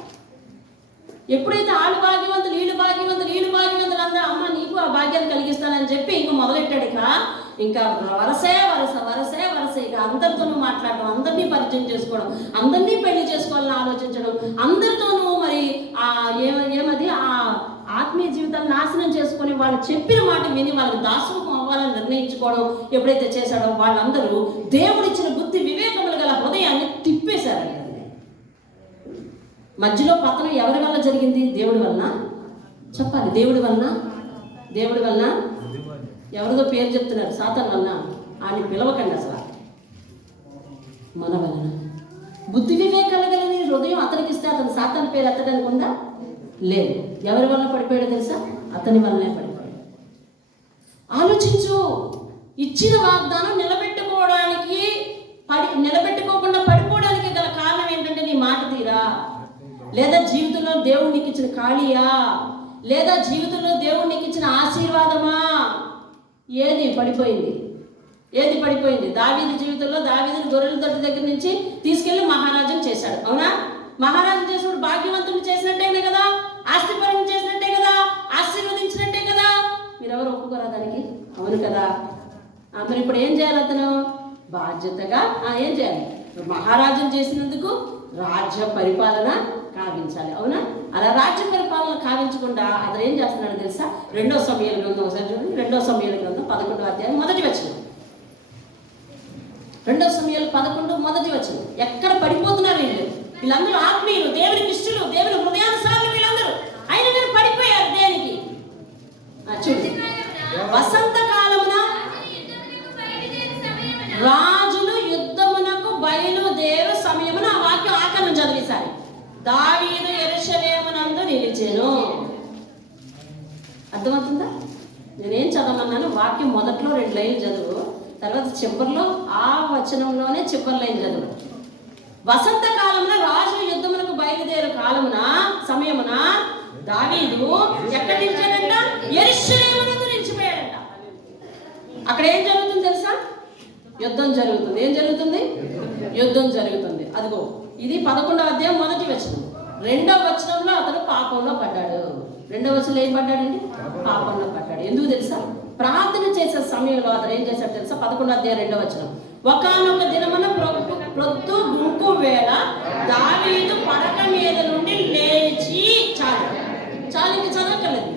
ఎప్పుడైతే ఆళ్ళు భాగ్యవంతులు వీళ్ళు భాగ్యవంతులు అందరూ అమ్మ నీకు ఆ భాగ్యాన్ని కలిగిస్తానని చెప్పి ఇంక మొదలెట్టాడు. ఇంకా వరసే ఇక అందరితోనూ మాట్లాడడం, అందరినీ పరిచయం చేసుకోవడం, అందరినీ పెళ్లి చేసుకోవాలని ఆలోచించడం, అందరితోనూ మరి ఏమది ఆత్మీయ జీవితాన్ని నాశనం చేసుకొని వాళ్ళు చెప్పిన మాట విని వాళ్ళకి దాసోహం అవ్వాలని నిర్ణయించుకోవడం ఎప్పుడైతే చేశాడో వాళ్ళందరూ దేవుడిచ్చిన బుద్ధి వివేకములు గల హృదయాన్ని తిప్పేశారు. మధ్యలో పతనం ఎవరి వల్ల జరిగింది? దేవుడి వలన. చెప్పాలి, దేవుడి వలన. ఎవరిదో పేరు చెప్తున్నారు, సాతాను వలన. ఆయన పిలవకండి అసలు. మన వలన. బుద్ధి వివేకాలు కలిగిన హృదయం అతనికిస్తే అతను సాతాను పేరు ఎత్తడానికి ఉందా? లేదు. ఎవరి వల్ల పడిపోయాడో తెలుసా? అతని వల్లనే పడిపోయాడు. ఆలోచించు. ఇచ్చిన వాగ్దానం నిలబెట్టుకోకుండా పడిపోవడానికి గల కారణం ఏంటంటే నీ మాట తీరా, లేదా జీవితంలో దేవుడు నీకు ఇచ్చిన ఖాళీయా, లేదా జీవితంలో దేవుడు నీకు ఇచ్చిన ఆశీర్వాదమా? ఏది పడిపోయింది? దావీదు జీవితంలో దావీదుని గొర్రెల దొడ్డి దగ్గర నుంచి తీసుకెళ్లి మహారాజుని చేశాడు. అవునా? మహారాజు చేసినప్పుడు భాగ్యవంతుని చేసినట్టేనే కదా, ఆస్తిపరం చేసినట్టే కదా, ఆశీర్వదించినట్టే కదా. మీరెవరు ఒప్పుకోరా దానికి? అవును కదా. మరి ఇప్పుడు ఏం చేయాలి? అతను బాధ్యతగా ఏం చేయాలి? మహారాజును చేసినందుకు రాజ్య పరిపాలన కావించాలి. అవునా? అలా రాజ్య పరిపాలన కావించకుండా అతను ఏం చేస్తున్నాడు తెలుసా? 2 సమూయేలు గ్రంథం ఒకసారి చూడండి. 2 సమూయేలు గ్రంథం 11వ అధ్యాయం 1వ వచనం. 2 సమూయేలు 11 1వ వచనం. ఎక్కడ పడిపోతున్నారు వీళ్ళందరూ? ఆత్మీయులు, దేవునికి ఇష్టలు, దేవుని హృదయానుసారులు వీళ్ళందరూ. అయినా మీరు పడిపోయారు దేనికి? చూడండి, వసంత కాలమున రాజులు యుద్ధమునకు బయలుదేరు సమయమున. ఆ వాక్యం ఆకరణ చదివేశారు. దావీదు యెరూషలేమునందు నిలిచెను. అర్థమవుతుందా? నేనేం చదవమన్నాను? వాక్యం మొదట్లో 2 లైన్లు చదువు, తర్వాత చివరిలో ఆ వచనంలోనే చివరి లైన్ చదువు. వసంత కాలమున రాజు యుద్ధమునకు బయలుదేరు సమయమున దావీదు ఎక్కడ నిలిచాడంట? యెరూషలేమునందు నిలిచిపోయాడంట. అక్కడ ఏం జరుగుతుంది తెలుసా? యుద్ధం జరుగుతుంది. ఏం జరుగుతుంది? యుద్ధం జరుగుతుంది. అదిగో ఇది 11వ అధ్యాయం 1వ వచనం. 2వ వచనంలో అతను పాపంలో పడ్డాడు. 2వ వచనంలో ఏం పడ్డాడండి? పాపంలో పడ్డాడు. ఎందుకు తెలుసా? ప్రార్థన చేసే సమయంలో అతను ఏం చేశాడు తెలుసా? 11వ అధ్యాయం 2వ వచనం. ఒకానొక దినమున ప్రొద్దు గుంకు వేళ దావీదు పడక మీద నుండి లేచి చాలు ఇంక చదవక్కర్లేదు.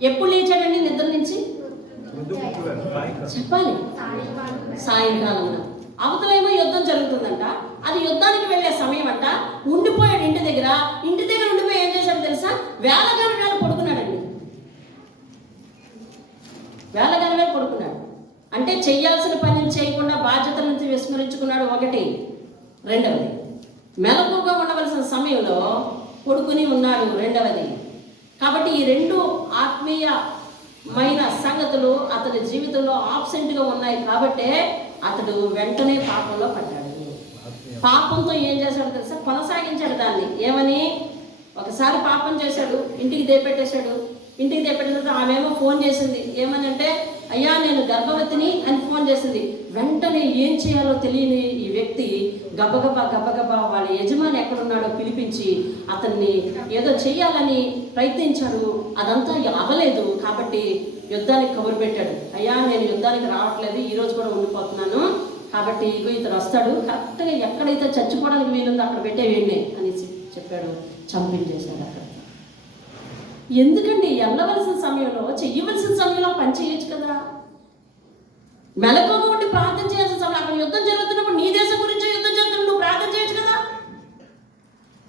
ఎప్పుడు లేచాడండి నిద్ర నుంచి? చెప్పాలి, సాయంకాలం. అవతలేమో యుద్ధం జరుగుతుందంట, అది యుద్ధానికి వెళ్ళే సమయం అంట. ఉండిపోయాడు ఇంటి దగ్గర ఉండిపోయి ఏం చేశాడు తెలుసా? వేళగాని వేళ పడుకున్నాడండి. అంటే చెయ్యాల్సిన పనిని చేయకుండా బాధ్యతల నుంచి విస్మరించుకున్నాడు. 1. 2వది, మెలకుగా ఉండవలసిన సమయంలో పడుకుని ఉన్నాడు. 2వది. కాబట్టి ఈ 2 ఆత్మీయమైన సంగతులు అతని జీవితంలో ఆబ్సెంట్గా ఉన్నాయి. కాబట్టే అతడు వెంటనే పాపంలో పడ్డాడు. పాపంతో ఏం చేశాడు తెలుసా? కొనసాగించాడు దాన్ని. ఏమని? ఒకసారి పాపం చేశాడు, ఇంటికి దేపెట్టేశాడు. ఇంటికి దేపెట్టిన తర్వాత ఆమెమో ఫోన్ చేసింది. ఏమని అంటే, అయ్యా నేను గర్భవతిని అని ఫోన్ చేసింది. వెంటనే ఏం చేయాలో తెలియని ఈ వ్యక్తి గబగబా వాళ్ళ యజమాని ఎక్కడున్నాడో పిలిపించి అతన్ని ఏదో చెయ్యాలని ప్రయత్నించాడు. అదంతా అవ్వలేదు. కాబట్టి యుద్ధానికి కబురు పెట్టాడు. అయ్యా నేను యుద్ధానికి రావట్లేదు, ఈరోజు కూడా ఉండిపోతున్నాను, కాబట్టి ఇగో ఇతను వస్తాడు, కరెక్ట్గా ఎక్కడైతే చచ్చిపోవడానికి వీలుందో అక్కడ పెట్టేవేయండి అని చెప్పాడు. చంపించేశాడు అక్కడ. ఎందుకండి? వెళ్ళవలసిన సమయంలో చెయ్యవలసిన సమయంలో పని చేయొచ్చు కదా. మెలకువగా ఉండి ప్రార్థన చేయాల్సిన సమయం. అక్కడ యుద్ధం జరుగుతున్నప్పుడు నీ దేశం గురించి యుద్ధం జరుగుతున్నప్పుడు నువ్వు ప్రార్థన చేయొచ్చు కదా.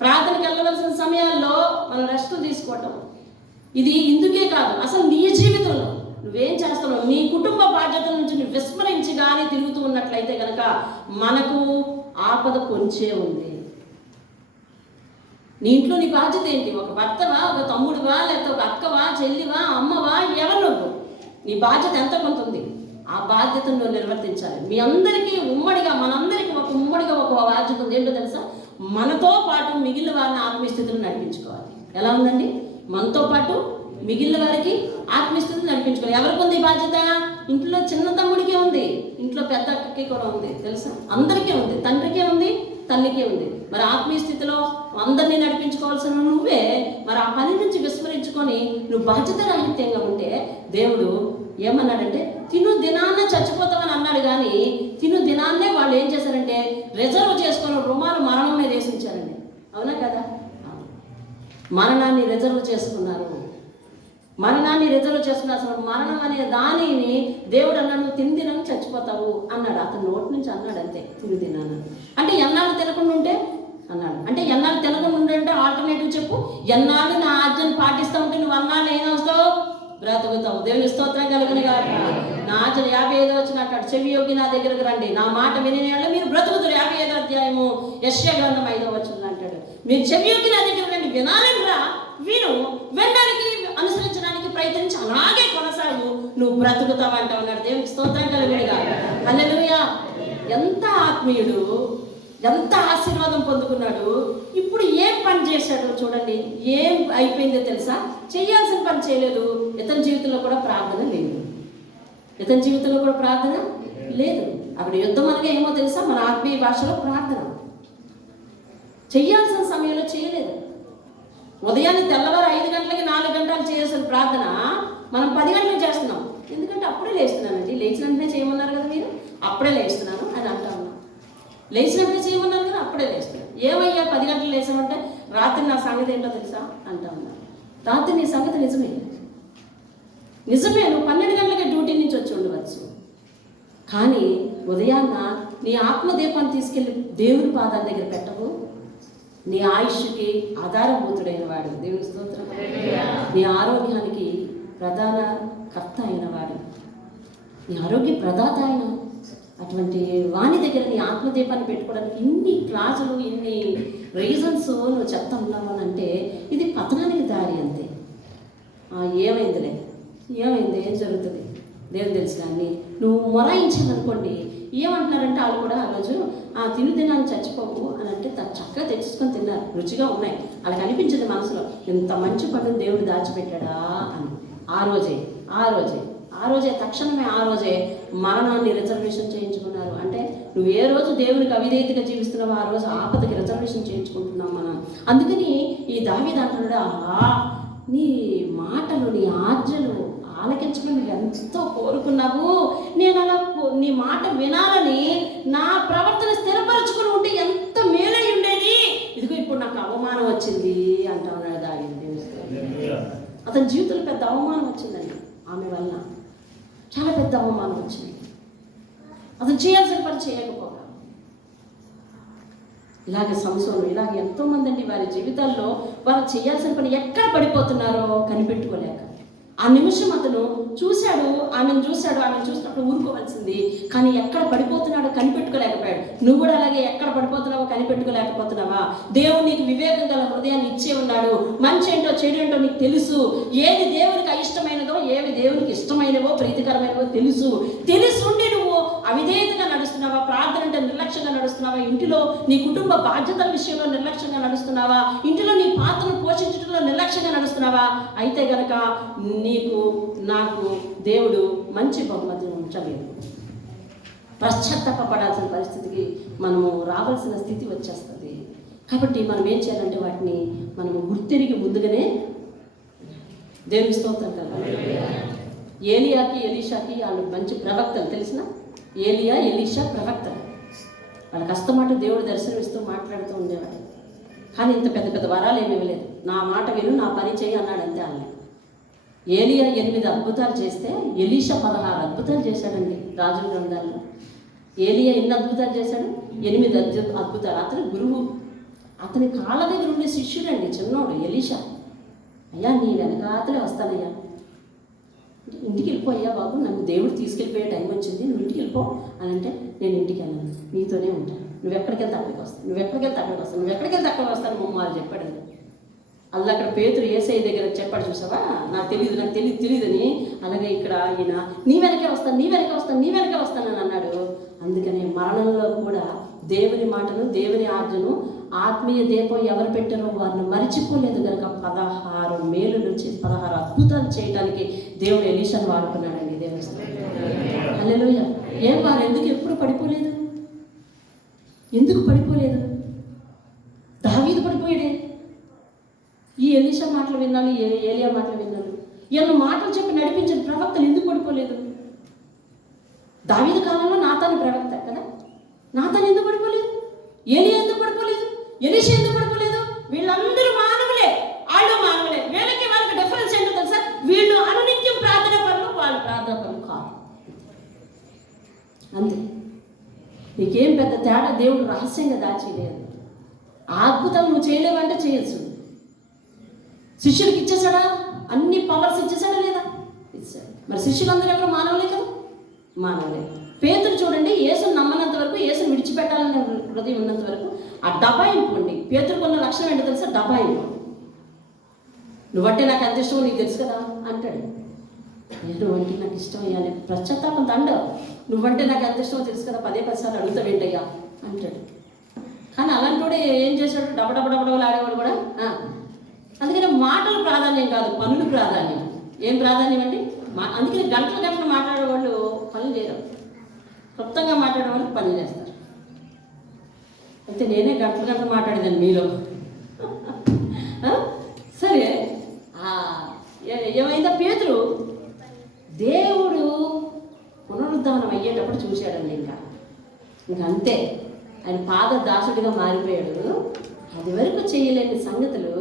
ప్రార్థనకి వెళ్ళవలసిన సమయాల్లో మనం రెస్ట్ తీసుకోవటం, ఇది ఇందుకే కాదు, అసలు నీ జీవితంలో నువ్వేం చేస్తున్నావు, నీ కుటుంబ బాధ్యతల నుంచి నువ్వు విస్మరించి కానీ తిరుగుతూ ఉన్నట్లయితే కనుక మనకు ఆపద పొంచే ఉంది. నీ ఇంట్లో నీ బాధ్యత ఏంటి? ఒక భర్తవా, ఒక తమ్ముడువా, లేకపోతే ఒక అక్కవా, చెల్లివా, అమ్మవా, ఎవరు నువ్వు? నీ బాధ్యత ఎంత కొంత ఉంది. ఆ బాధ్యతను నువ్వు నిర్వర్తించాలి. మీ అందరికీ మనందరికీ ఉమ్మడిగా ఒక బాధ్యత ఉంది. ఏంటో తెలుసా? మనతో పాటు మిగిలిన వారిని ఆత్మీయ స్థితిని నడిపించుకోవాలి. ఎలా ఉందండి? మనతో పాటు మిగిలిన వారికి ఆత్మీయ స్థితిని నడిపించుకోవాలి. ఎవరికి ఉంది బాధ్యత? ఇంట్లో చిన్న తమ్ముడికే ఉంది, ఇంట్లో పెద్ద అక్కకి కూడా ఉంది. తెలుసా? అందరికీ ఉంది. తండ్రికే ఉంది, తల్లికే ఉంది. మరి ఆత్మీయ స్థితిలో అందరినీ నడిపించుకోవాల్సిన నువ్వే మరి ఆ పని నుంచి విస్మరించుకో ఉంచుకొని నువ్వు బాధ్యత రాహిత్యంగా ఉంటే దేవుడు ఏమన్నాడంటే తిను దినాన్నే చచ్చిపోతామని అన్నాడు. కానీ తిను దినాన్నే వాళ్ళు ఏం చేశారంటే రిజర్వ్ చేసుకొని రుమాలు మరణం మీద వేసి ఉంచారండి. అవునా కదా? మరణాన్ని రిజర్వ్ చేసుకున్నారు. మరణాన్ని రిజర్వ్ చేసుకున్న అసలు మరణం అనే దానిని దేవుడు అన్నాడు, నువ్వు తిని తినని చచ్చిపోతావు అన్నాడు. అతను నోటి నుంచి అన్నాడు అంతే, తిని తిన్నాను అంటే. ఎన్నాళ్ళు తినకుండా ఉంటే అన్నాడు అంటే, ఎన్నాళ్ళు తినకుండా ఉంటే ఆల్టర్నేటివ్ చెప్పు. ఎన్నాళ్ళు నా ఆజ్ఞను పాటిస్తూ ఉంటే నువ్వు అన్నాళ్ళు ఏమవుతావు? బ్రతుకుతావు. దేవుని స్తోత్రం కలుగును గాక. నా ఆజ్ఞ 55 వచ్చినట్టు చెవి యొగ్గి నా దగ్గరకు రండి, నా మాట వినే మీరు బ్రతుకుతారు. 55 అధ్యాయము యెషయా గ్రంథం 5వ వచనం అంటాడు, మీరు చెవి యొగ్గి నా దగ్గర రండి, వినాలని రా, విను, వినడానికి అనుసరించడానికి ప్రయత్నించి అలాగే కొనసాగు, నువ్వు బ్రతుకుతావు అంటా ఉన్నాడు. దేవునికి స్తోత్రం కలుగును గాక. హల్లెలూయా. ఎంత ఆత్మీయుడు, ఎంత ఆశీర్వాదం పొందుకున్నాడు. ఇప్పుడు ఏం పని చేశాడు చూడండి. ఏం అయిపోయిందో తెలుసా? చేయాల్సిన పని చేయలేదు. ఇతని జీవితంలో కూడా ప్రార్థన లేదు. ఇతని జీవితంలో కూడా ప్రార్థన లేదు. అక్కడ యుద్ధం అనగా ఏమో తెలుసా? మన ఆత్మీయ భాషలో ప్రార్థన. చేయాల్సిన సమయంలో చేయలేదు. ఉదయాన్నే తెల్లవారు 5 గంటలకి 4 గంటలు చేయాల్సిన ప్రార్థన మనం 10 గంటలకు చేస్తున్నాం. ఎందుకంటే అప్పుడే లేస్తున్నానండి. లేచిన వెంటనే చేయమన్నారు కదా మీరు, అప్పుడే లేస్తున్నాను అని అంటా ఉన్నాను. లేచిన వెంటనే చేయమన్నారు కదా, అప్పుడే లేస్తున్నాను. ఏమయ్యా 10 గంటలు లేచామంటే, రాత్రి నా సంగతి ఏంటో తెలుసా అంటా ఉన్నాను. రాత్రి నీ సంగతి నిజమే, నువ్వు 12 గంటలకే డ్యూటీ నుంచి వచ్చి ఉండవచ్చు. కానీ ఉదయాన్న నీ ఆత్మదీపాన్ని తీసుకెళ్ళి దేవుని పాదాల దగ్గర పెట్టవు. నీ ఆయుష్కి ఆధారభూతుడైన వాడు, దేవుని స్తోత్రం. నీ ఆరోగ్యానికి ప్రధాన కర్త అయిన వాడు, నీ ఆరోగ్య ప్రదాత అయిన అటువంటి వాణి దగ్గర నీ ఆత్మదీపాన్ని పెట్టుకోవడానికి ఇన్ని క్లాసులు, ఇన్ని రీజన్స్ నువ్వు చెప్తా ఉన్నావు అని అంటే ఇది పతనానికి దారి అంతే. ఏమైందిలే, ఏమైంది, ఏం జరుగుతుంది దేవుని తెలుసు. కానీ నువ్వు మొరాయించాలనుకోండి, ఏమంటున్నారంటే వాళ్ళు కూడా ఆ రోజు తిను తినాన్ని చచ్చిపోవు అని అంటే చక్కగా తెచ్చుకొని తిన్నారు, రుచిగా ఉన్నాయి. వాళ్ళకి అనిపించింది మనసులో, ఇంత మంచి పండును దేవుడు దాచిపెట్టాడా అని. ఆ రోజే తక్షణమే ఆ రోజే మరణాన్ని రిజర్వేషన్ చేయించుకున్నారు. అంటే నువ్వు ఏ రోజు దేవునికి అవిధేయతగా జీవిస్తున్నావో ఆ రోజు ఆపదకి రిజర్వేషన్ చేయించుకుంటున్నాం మనం. అందుకని ఈ దావీదు అంటున్నాడు, ఆహా నీ మాటలు, నీ ఆజ్ఞలు ఆలకించమని ఎంతో కోరుకున్నావు. నేను అలా నీ మాట వినాలని నా ప్రవర్తన స్థిరపరచుకుని ఉంటే ఎంత మేలై ఉండేది. ఇదిగో ఇప్పుడు నాకు అవమానం వచ్చింది అంటా ఉన్నాడు దావీదు. అతని జీవితంలో పెద్ద అవమానం వచ్చిందండి. ఆమె వల్ల చాలా పెద్ద అవమానం వచ్చింది. అతను చేయాల్సిన పని చేయకపోగా. ఇలాగ సంసోను, ఇలాగ ఎంతోమంది అండి వారి జీవితాల్లో వారు చేయాల్సిన పని ఎక్కడ పడిపోతున్నారో కనిపెట్టుకోలేక. ఆ నిమిషం అతను చూశాడు, ఆమెను చూసినప్పుడు ఊరుకోవాల్సింది. కానీ ఎక్కడ పడిపోతున్నాడో కనిపెట్టుకోలేకపోయాడు. నువ్వు కూడా అలాగే ఎక్కడ పడిపోతున్నావో కనిపెట్టుకోలేకపోతున్నావా? దేవుడు నీకు వివేకం గల హృదయాన్ని ఇచ్చే ఉన్నాడు. మంచి ఏంటో చెడు ఏంటో నీకు తెలుసు. ఏది దేవునికి అయిష్టమైనదో, ఏవి దేవునికి ఇష్టమైనవో, ప్రీతికరమైనవో తెలుసుండి నువ్వు అవిధేయతగా నడుస్తున్నావా? ప్రార్థన అంటే నిర్లక్ష్యంగా నడుస్తున్నావా? ఇంటిలో నీ కుటుంబ బాధ్యతల విషయంలో నిర్లక్ష్యంగా నడుస్తున్నావా? ఇంటిలో నీ పాత్రను పోషించడంలో నిర్లక్ష్యంగా నడుస్తున్నావా? అయితే గనక నీకు నాకు దేవుడు మంచి బహుమతిని ఉంచలేదు. పశ్చాత్తాపడాల్సిన పరిస్థితికి మనము రావాల్సిన స్థితి వచ్చేస్తుంది. కాబట్టి మనం ఏం చేయాలంటే వాటిని మనము గుర్తెరిగి ముందుగానే దేవుని స్తోత్రం కదా. ఏలియాకి ఎలీషాకి వాళ్ళు మంచి ప్రవక్తలు, తెలిసిన ఏలియా ఎలీషా ప్రవక్తలు. వాళ్ళకి అస్తమాట దేవుడు దర్శనమిస్తూ మాట్లాడుతూ ఉండేవాడు. కానీ ఇంత పెద్ద పెద్ద వరాలు ఏమి ఇవ్వలేదు. నా మాట విను, నా పని చేయి అన్నాడు అంతే. వాళ్ళని ఏలియా 8 అద్భుతాలు చేస్తే ఎలీషా 16 అద్భుతాలు చేశాడండి రాజుల గ్రంథాల్లో. ఏలియా ఎన్ని అద్భుతాలు చేశాడు? 8 అద్భుతాలు. అతని గురువు, అతని కాళ్ళ దగ్గర ఉండే శిష్యుడండి, చిన్నోడు ఎలీషా. అయ్యా నీ వెనకాతలే వస్తానయ్యా, ఇంటికి వెళ్ళిపోయా బాబు, నన్ను దేవుడు తీసుకెళ్ళిపోయే టైం వచ్చింది, నువ్వు ఇంటికి వెళ్ళిపో అని అంటే, నేను ఇంటికి వెళ్ళను, నీతోనే ఉంటాను, నువ్వు ఎక్కడికి వెళ్తే అక్కడికి వస్తాను, నువ్వు ఎక్కడికి వెళ్తే అక్కడికి వస్తాను మమ్మల్ని చెప్పాడండి. అలా అక్కడ పేతురు యేసయ్య దగ్గర చెప్పాడు, చూసావా, నాకు తెలియదని. అలాగే ఇక్కడ ఈయన నీ వెనకే వస్తాను అని అన్నాడు. అందుకనే మరణంలో కూడా దేవుని మాటను, దేవుని ఆజ్ఞను, ఆత్మీయ దీపం ఎవరు పెట్టారో వారిని మరిచిపోలేదు కనుక 16 మేలులు 16 అద్భుతాలు చేయడానికి దేవుడు ఎలీషాను వాడుకున్నాడండి. దేవుని హల్లెలూయా. వారు ఎప్పుడు పడిపోలేదు? ఎందుకు పడిపోలేదు? దావీదు పడిపోయాడే. ఈ ఎలీషా మాటలు విన్నాను, ఏలియా మాటలు విన్నాను. ఎన్నో మాటలు చెప్పి నడిపించిన ప్రవక్తలు ఎందుకు పడిపోలేదు? దావీదు కాలంలో నాతాను ప్రవక్త కదా, నాతాను ఎందుకు పడిపోలేదు? ఏలియా ఎందుకు పడిపోలేదు? ఎలీషా ఎందుకు పడిపోలేదు? వీళ్ళందరూ మానవులే, వాళ్ళు మానవులే. వాళ్ళకి డిఫరెన్స్ ఏంటో తెలుసా? వీళ్ళు అనునిత్యం ప్రార్థన పనులు, వాళ్ళు ప్రార్థన పనులు కాదు. అంతే. నీకేం పెద్ద తేడా దేవుడు రహస్యంగా దాచేయలేదు. ఆ అద్భుతం నువ్వు చేయలేవంటే చేయొచ్చు. శిష్యులకు ఇచ్చేసాడా? అన్ని పవర్స్ ఇచ్చేసాడా లేదా? ఇచ్చాడు. మరి శిష్యులందరూ ఎవరు మానవులే కదా, మానవులే. పేతురు చూడండి, యేసును నమ్మనంత వరకు, యేసును విడిచిపెట్టాలనే హృదయం ఉన్నంత వరకు ఆ డబాయింపుండి. పేతురుకున్న లక్షణం ఏంటో తెలుసా? డబాయింపు. నువ్వంటే నాకు ఎంత ఇష్టమో నీకు తెలుసు కదా అంటాడు. నువ్వంటే నాకు ఇష్టం అయ్యా అని పశ్చాత్తాపం దండ. నువ్వంటే నాకు ఎంత ఇష్టమో తెలుసు కదా, 10 సార్లు అడుగుతావు ఏంటయ్యా అంటాడు. కానీ అలాంటి కూడా ఏం చేశాడు? డబడబడబడలు ఆడేవాడు కూడా. అందుకని మాటలు ప్రాధాన్యం కాదు, పనులు ప్రాధాన్యం. ఏం ప్రాధాన్యం అండి? అందుకని గంటలు మాట్లాడేవాళ్ళు పనులు చేయరు, క్లుప్తంగా మాట్లాడేవాళ్ళు పనులు చేస్తారు. అయితే నేనే గంటలు మాట్లాడేదాన్ని మీలో. సరే, ఏమైందా? పేతురు దేవుడు పునరుద్ధానం అయ్యేటప్పుడు చూశాడండి. ఇంకా అంతే, ఆయన పాద దాసుడిగా మారిపోయాడు. అది వరకు చేయలేని సంగతులు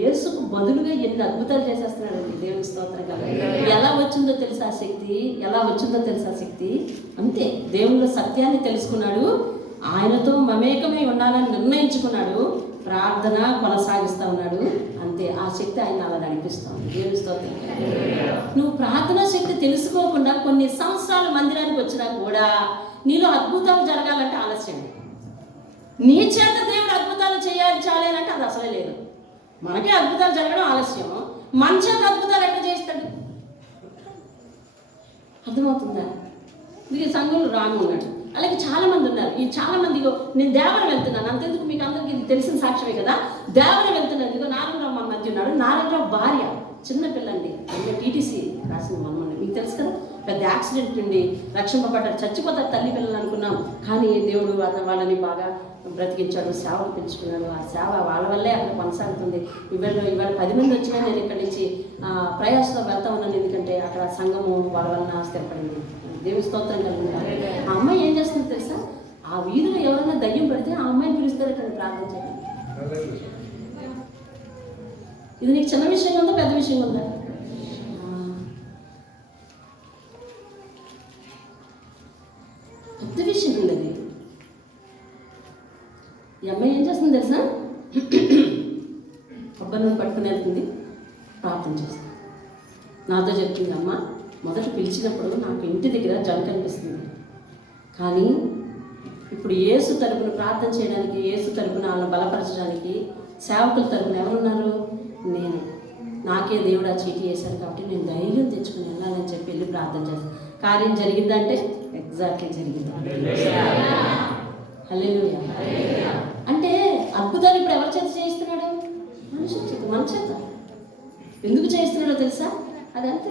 యేసుకు బదులుగా ఎన్ని అద్భుతాలు చేసేస్తున్నాడండి. దేవుని స్తోత్రం కదా. ఎలా వచ్చిందో తెలుసా శక్తి? ఎలా వచ్చిందో తెలుసా శక్తి? అంతే, దేవునిలో సత్యాన్ని తెలుసుకున్నాడు, ఆయనతో మమేకమై ఉండాలని నిర్ణయించుకున్నాడు, ప్రార్థన కొనసాగిస్తూ ఉన్నాడు. అంతే, ఆ శక్తి ఆయన అలా నడిపిస్తాం. దేవుని స్తోత్రం. నువ్వు ప్రార్థనా శక్తి తెలుసుకోకుండా కొన్ని సంవత్సరాలు మందిరానికి వచ్చినా కూడా నీలో అద్భుతాలు జరగాలంటే ఆలస్యం. నీ చేత దేవుడు అద్భుతాలు చేయాలంటే అది అసలే లేదు. మనకే అద్భుతాలు జరగడం ఆలస్యం, మన చేత అద్భుతాలు ఎట్లా చేస్తాడు? అర్థమవుతుందా? మీకు సంఘంలో రాను ఉన్నాడు, అలాగే చాలా మంది ఉన్నారు. ఈ చాలా మంది, నేను దేవరం వెళ్తున్నాను, అంతెందుకు మీకు అందరికీ ఇది తెలిసిన సాక్ష్యమే కదా. దేవరం వెళ్తున్నాను, ఇదిగో నారాయణరావు మన మధ్య ఉన్నాడు. నారాయణరావు భార్య చిన్న పిల్లండి, అంటే టీటీసీ రాసిన మనమని మీకు తెలుసు కదా. పెద్ద యాక్సిడెంట్ నుండి రక్షింపబడ్డారు, చచ్చిపోతారు తల్లి పిల్లలు అనుకున్నాం. కానీ దేవుడు వాళ్ళని బాగా బ్రతికించాడు, సేవలు పెంచుకున్నాడు. ఆ సేవ వాళ్ళ వల్లే అక్కడ కొనసాగుతుంది. ఇవాళ 10 మంది వచ్చినా నేను ఇక్కడి నుంచి ప్రయాసంలో వెళ్తా ఉన్నాను, ఎందుకంటే అక్కడ సంఘము వాళ్ళ వలన స్థిరపడింది. దేవుని స్తోత్రం కలుగుతారు. ఆ అమ్మాయి ఏం చేస్తుందో తెలుసా? ఆ వీధిలో ఎవరైనా దయ్యం పడితే ఆ అమ్మాయిని పిలుస్తారు కానీ ప్రార్థన చేయాలి. ఇది నీకు చిన్న విషయం ఉందా, పెద్ద విషయం ఉందా? పెద్ద విషయం ఉండదు. ఈ అమ్మాయి ఏం చేస్తుంది తెలుసా? కొబ్బరి నూనె పట్టుకుని వెళ్తుంది, ప్రార్థన చేస్తుంది. నాతో చెప్తుంది, అమ్మ మొదట పిలిచినప్పుడు నాకు ఇంటి దగ్గర జంక అనిపిస్తుంది, కానీ ఇప్పుడు యేసు తరపున ప్రార్థన చేయడానికి, యేసు తరపున వాళ్ళని బలపరచడానికి సేవకుల తరపున ఎవరున్నారు? నేను. నాకే దేవుడు ఆ చీటీ వేశారు కాబట్టి నేను ధైర్యం తెచ్చుకుని వెళ్ళాలని చెప్పి వెళ్ళి ప్రార్థన చేస్తాను. కార్యం జరిగిందంటే ఎగ్జాక్ట్లీ జరిగింది. హల్లెలూయా. అంటే అద్భుతాలు ఇప్పుడు ఎవరి చేత చేయిస్తున్నాడు? మనుషుల చేత, మన చేత. ఎందుకు చేయిస్తున్నాడో తెలుసా? అదంతే,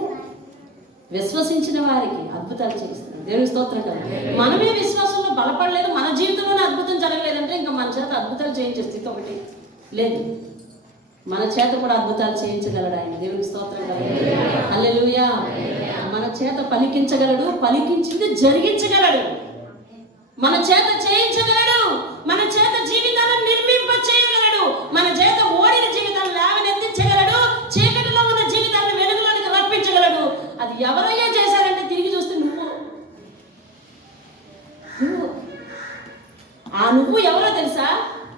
విశ్వసించిన వారికి అద్భుతాలు చేయిస్తున్నాడు. దేవుని స్తోత్రం కదా. మనమే విశ్వాసంలో బలపడలేదు, మన జీవితంలోనే అద్భుతం జరగలేదంటే ఇంకా మన చేత అద్భుతాలు చేయించే స్థితి ఒకటి లేదు. మన చేత కూడా అద్భుతాలు చేయించగలడు ఆయన. దేవుని స్తోత్రం కదా. హల్లెలూయా. మన చేత పలికించగలడు, పలికించింది జరిగించగలడు, మన చేత చేయించగలడు, మన చేత జీవితాలను నిర్మింప చేయగలడు, మన చేత ఓడిన జీవితాలను లేవనెత్తించగలడు, చీకటిలో ఉన్న జీవితాలను వెలుగులోనికి రప్పించగలడు. అది ఎవరయ్యా చేశారంటే తిరిగి చూస్తే నువ్వు ఎవరో తెలుసా?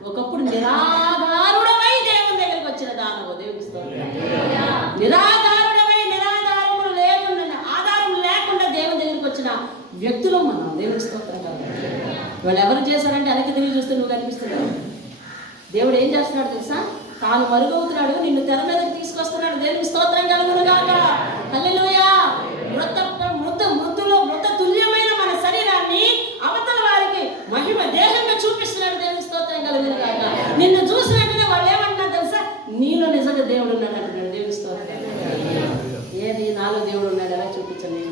ఒకప్పుడు నిరాధారుడమై దేవుని దగ్గరికి వచ్చిన దానవు. దేవుని స్తోత్రం. నిరాధారుడమై, నిరాధారములు లేకుండా, ఆధారం లేకుండా దేవుని దగ్గరికి వచ్చిన వ్యక్తులు మనం. దేవుని స్తోత్రం కదా. వాళ్ళు ఎవరు చేశారంటే వెనక్కి తిరిగి చూస్తే నువ్వు కనిపిస్తున్నావు. దేవుడు ఏం చేస్తున్నాడు తెలుసా? తాను మరుగవుతున్నాడు, నిన్ను తెర మీదకి తీసుకొస్తున్నాడు. దేవుని స్తోత్రం కలుగునుగాక. హల్లెలూయా. మృత తుల్యమైన మన శరీరాన్ని అవతల వారికి మహిమ దేహంగా చూపిస్తున్నాడు. దేవుని స్తోత్రం కలుగునుగాక. నిన్ను చూసిన వెంటనే వాళ్ళు ఏమంటున్నారు తెలుసా? నీలో నిజంగా దేవుడు ఉన్నాడు అంటున్నాడు. దేవుని స్తోత్రం. ఏది నాలో దేవుడు ఉన్నాడు, ఎలా చూపించండి?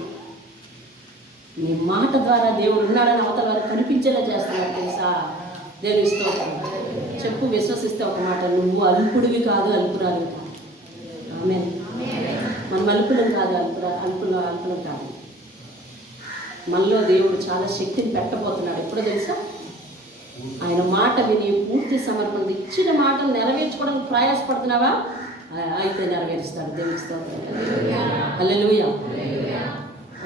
నీ మాట ద్వారా దేవుడు ఉన్నాడని అవతల వారికి కనిపించేలా చేస్తున్నాడు తెలుసా? దేవుని స్తోత్రం. చెప్పు, విశ్వసిస్తే ఒక మాట, నువ్వు అల్పుడివి కాదు, అల్పురాలివి కాదు. ఆమేన్. మనం అల్పులం కాదు, అల్పులం కాదు. మనలో దేవుడు చాలా శక్తిని పెట్టబోతున్నాడు. ఎప్పుడో తెలుసా? ఆయన మాట విని పూర్తి సమర్పణ, ఇచ్చిన మాటలు నెరవేర్చుకోవడానికి ప్రయాసపడుతున్నావా? అయితే నెరవేరుస్తాడు. దేవుని స్తోత్రం. హల్లెలూయా.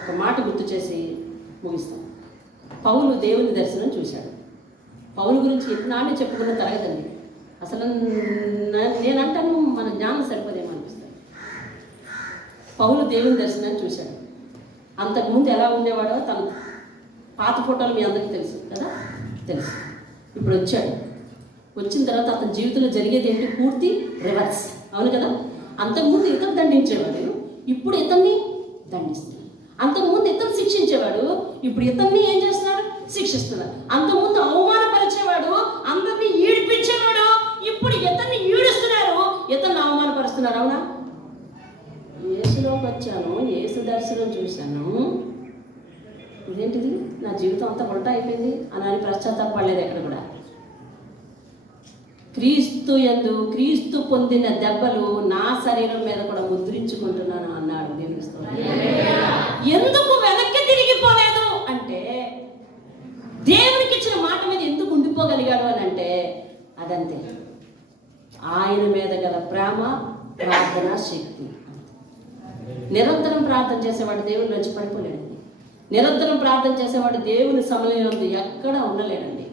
ఒక మాట గుర్తు చేసి ముగిస్తాం. పౌలు దేవుని దర్శనం చూశాడు. పౌలు గురించి ఎన్నాళ్ళు చెప్పుకున్న తరగదండి. అసలు నేనంటాను మన జ్ఞానం సరిపోదేమో అనిపిస్తుంది. పౌలు దేవుని దర్శనాన్ని చూశాడు. అంతకుముందు ఎలా ఉండేవాడో తన పాత ఫోటోలు మీ అందరికీ తెలుసు కదా, తెలుసు. ఇప్పుడు వచ్చాడు. వచ్చిన తర్వాత అతని జీవితంలో జరిగేది ఏంటి? పూర్తి రివర్స్. అవును కదా? అంతకుముందు ఇతను దండించేవాడు, ఇప్పుడు ఇతన్ని దండిస్తున్నాడు. అంతకుముందు ఇతను శిక్షించేవాడు, ఇప్పుడు ఇతన్ని ఏం చేస్తున్నాడు? శిక్షిస్తున్నాడు. అంతకుముందు అవమానపరిచేవాడు, అందరినీ ఈడిపించేవాడు, ఇప్పుడు ఇతన్ని ఈడుస్తున్నారు, ఇతన్ని అవమానపరుస్తున్నారు. అవునా? యేసులోకి వచ్చాను, యేసు దర్శనం చూశాను, ఇదేంటిది నా జీవితం అంతా ఉల్టా అయిపోయింది అని పశ్చాత్తాపడలేదు ఎక్కడ కూడా. క్రీస్తు యందు క్రీస్తు పొందిన దెబ్బలు నా శరీరం మీద కూడా ముద్రించుకుంటున్నాను అన్నాడు. దేవుని స్తోత్రం. ఎందుకు వెనక్కి తిరిగిపోలేదు అంటే, దేవునికి ఇచ్చిన మాట మీద ఎందుకు ఉండిపోగలిగాడు అని అంటే, అదంతే, ఆయన మీద గల ప్రేమ, ప్రార్థన శక్తి. నిరంతరం ప్రార్థన చేసేవాడు దేవుని నుంచి పడిపోలేడండి. నిరంతరం ప్రార్థన చేసేవాడు దేవుని సమయంలో ఎక్కడ ఉండలేడండి.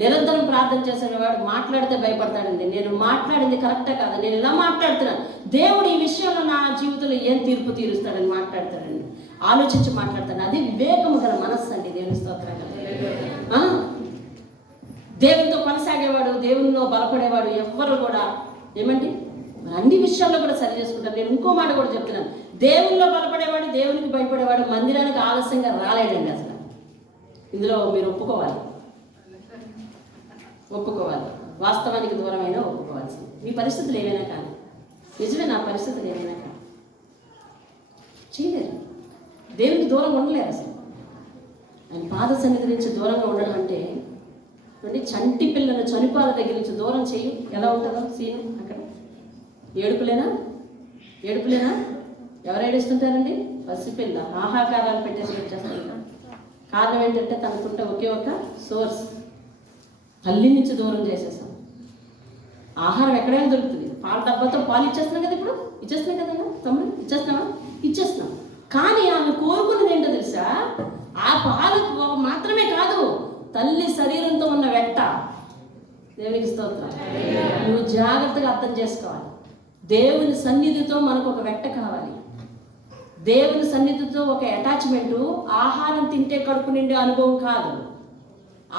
నిరంతరం ప్రార్థన చేసేవాడు మాట్లాడితే భయపడతాడండి. నేను మాట్లాడింది కరెక్టే కాదు, నేను ఇలా మాట్లాడుతున్నాను, దేవుడు ఈ విషయంలో నా జీవితంలో ఏం తీర్పు తీరుస్తాడని మాట్లాడతాడండి. ఆలోచించి మాట్లాడతాడు. అది వివేకము గల మనస్సు అండి. దేవుని స్తోత్రం. దేవునితో కొనసాగేవాడు, దేవునిలో బలపడేవాడు ఎవ్వరు కూడా ఏమండి అన్ని విషయాల్లో కూడా సరి చేసుకుంటారు. నేను ఇంకో మాట కూడా చెప్తున్నాను, దేవునిలో బలపడేవాడు, దేవునికి భయపడేవాడు మందిరానికి ఆలస్యంగా రాలేడండి. అసలు ఇందులో మీరు ఒప్పుకోవాలి, వాస్తవానికి దూరమైనా ఒప్పుకోవాల్సింది. మీ పరిస్థితులు ఏమైనా కానీ, నిజమే, నా పరిస్థితులు ఏమైనా కానీ చేయలేరు. దేవునికి దూరంగా ఉండలేరు. అసలు ఆయన పాద సన్నిధి నుంచి దూరంగా ఉండడం అంటే, చంటి పిల్లలు చనిపాల దగ్గర నుంచి దూరం చెయ్యి ఎలా ఉంటుందో సీను. అక్కడ ఏడుపులేనా? ఎవరు ఏడుస్తుంటారండి? పసిపిల్ల ఆహాకారాలు పెట్టేసి వచ్చేస్తారు. కారణం ఏంటంటే తనకుంటే ఒకే ఒక సోర్స్, తల్లి నుంచి దూరం చేసేసాం. ఆహారం ఎక్కడైనా దొరుకుతుంది. పాల డబ్బాతో పాలు ఇచ్చేస్తున్నాం కదా, ఇప్పుడు ఇచ్చేస్తున్నాం కదా తమ్ముడు, ఇచ్చేస్తున్నాం. కానీ ఆమె కోరుకున్నది ఏంటో తెలుసా? ఆ పాలు మాత్రమే కాదు, తల్లి శరీరంతో ఉన్న వెట్ట. దేవునికి స్తోత్రం. నువ్వు జాగ్రత్తగా అర్థం చేసుకోవాలి. దేవుని సన్నిధితో మనకు ఒక వెట్ట కావాలి. దేవుని సన్నిధితో ఒక అటాచ్మెంటు. ఆహారం తింటే కడుపు నిండే అనుభవం కాదు,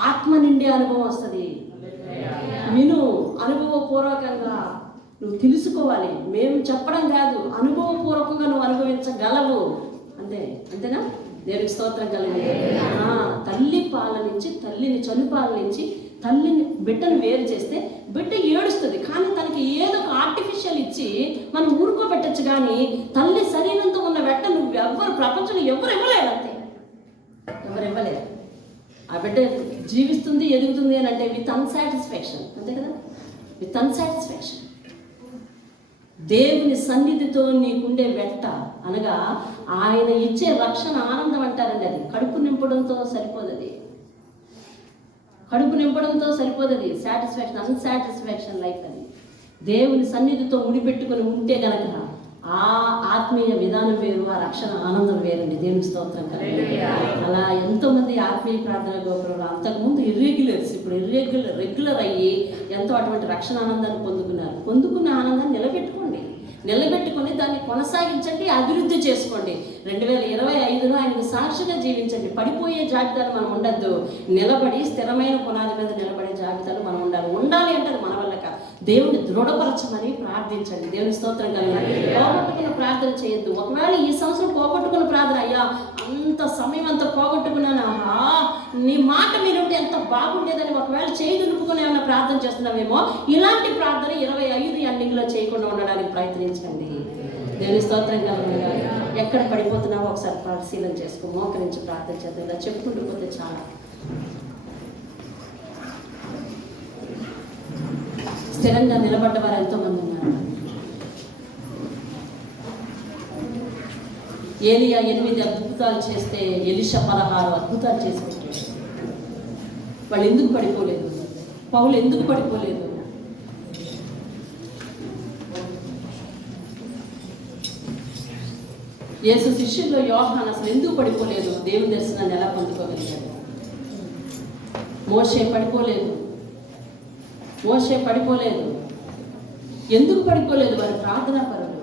ఆత్మ నిండే అనుభవం వస్తుంది. విను, అనుభవపూర్వకంగా నువ్వు తెలుసుకోవాలి. మేము చెప్పడం కాదు, అనుభవపూర్వకంగా నువ్వు అనుభవించగలవు. అంతేనా? దేవునికి స్తోత్రం కలిగి. తల్లి పాల నుంచి, తల్లిని చనుపాల నుంచి తల్లిని బిడ్డను వేరు చేస్తే బిడ్డ ఏడుస్తుంది. కానీ తనకి ఏదో ఒక ఆర్టిఫిషియల్ ఇచ్చి మనం ఊరుకోబెట్టచ్చు. కానీ తల్లి శరీరంతో ఉన్న వెట్ట నువ్వు ప్రపంచంలో ఎవరు ఇవ్వలేరు. అంతే, ఎవరు ఇవ్వలేరు. ఆ బిడ్డ జీవిస్తుంది, ఎదుగుతుంది అని అంటే విత్ అన్సాటిస్ఫాక్షన్. అంతే కదా, విత్ అన్సాటిస్ఫాక్షన్. దేవుని సన్నిధితో నీకుండే వెట్ట అనగా ఆయన ఇచ్చే రక్షణ ఆనందం అంటారండి. అది కడుపు నింపడంతో సరిపోదు. సాటిస్ఫాక్షన్, అన్సాటిస్ఫాక్షన్ లైఫ్ అది. దేవుని సన్నిధితో ముడిపెట్టుకుని ఉంటే గనక ఆ ఆత్మీయ విధానం వేరు, ఆ రక్షణ ఆనందం వేరండి. దేవుని స్తోత్రం కలిగి. అలా ఎంతోమంది ఆత్మీయ ప్రార్థన గోపురంలో అంతకుముందు ఇర్రెగ్యులర్స్, ఇప్పుడు రెగ్యులర్ అయ్యి ఎంతో అటువంటి రక్షణ ఆనందాన్ని పొందుకున్న ఆనందాన్ని నిలబెట్టుకొని దాన్ని కొనసాగించండి, అభివృద్ధి చేసుకోండి. 2025లో ఆయనకు సాక్షిగా జీవించండి. పడిపోయే జాబితాలు మనం ఉండద్దు, నిలబడి స్థిరమైన పునాది మీద నిలబడే జాబితాలు మనం ఉండాలి అంటే అది మన వల్ల కాదు. దేవుని దృఢపరచమని ప్రార్థించండి. దేవుని స్తోత్రం కలిగి. పోగొట్టుకున్న ప్రార్థన చేయొద్దు. ఒకవేళ ఈ సంవత్సరం పోగొట్టుకున్న ప్రార్థన, అయ్యా అంత సమయం అంతా పోగొట్టుకున్నాను, నీ మాట మీరుంటే ఎంత బాగుండేదని ఒకవేళ చేయి దులుపుకుని ఏమైనా ప్రార్థన చేస్తున్నామేమో, ఇలాంటి ప్రార్థన 25 ఎండింగ్లో చేయకుండా ఉండడానికి ప్రయత్నించండి. దేవుని స్తోత్రం కలుగుగా. ఎక్కడ పడిపోతున్నావో ఒకసారి పరిశీలన చేసుకో, మోకరించి ప్రార్థన చేద్దాం. ఇలా చెప్పుకుంటూ పోతే చాలా. స్థిరంగా నిలబడ్డ వారు ఎంతోమంది ఉన్నారు. ఏలియా 8 అద్భుతాలు చేస్తే ఎలీషా 16 అద్భుతాలు చేసి పెట్టాడు. వాళ్ళు ఎందుకు పడిపోలేదు? పౌలు ఎందుకు పడిపోలేదు? యేసు శిష్యుల్లో యోహాను అసలు ఎందుకు పడిపోలేదు? దేవుని దర్శనాన్ని ఎలా పొందుకోగలిగాడు? మోషే పడిపోలేదు. ఎందుకు పడిపోలేదు? వారి ప్రార్థనా పరులు.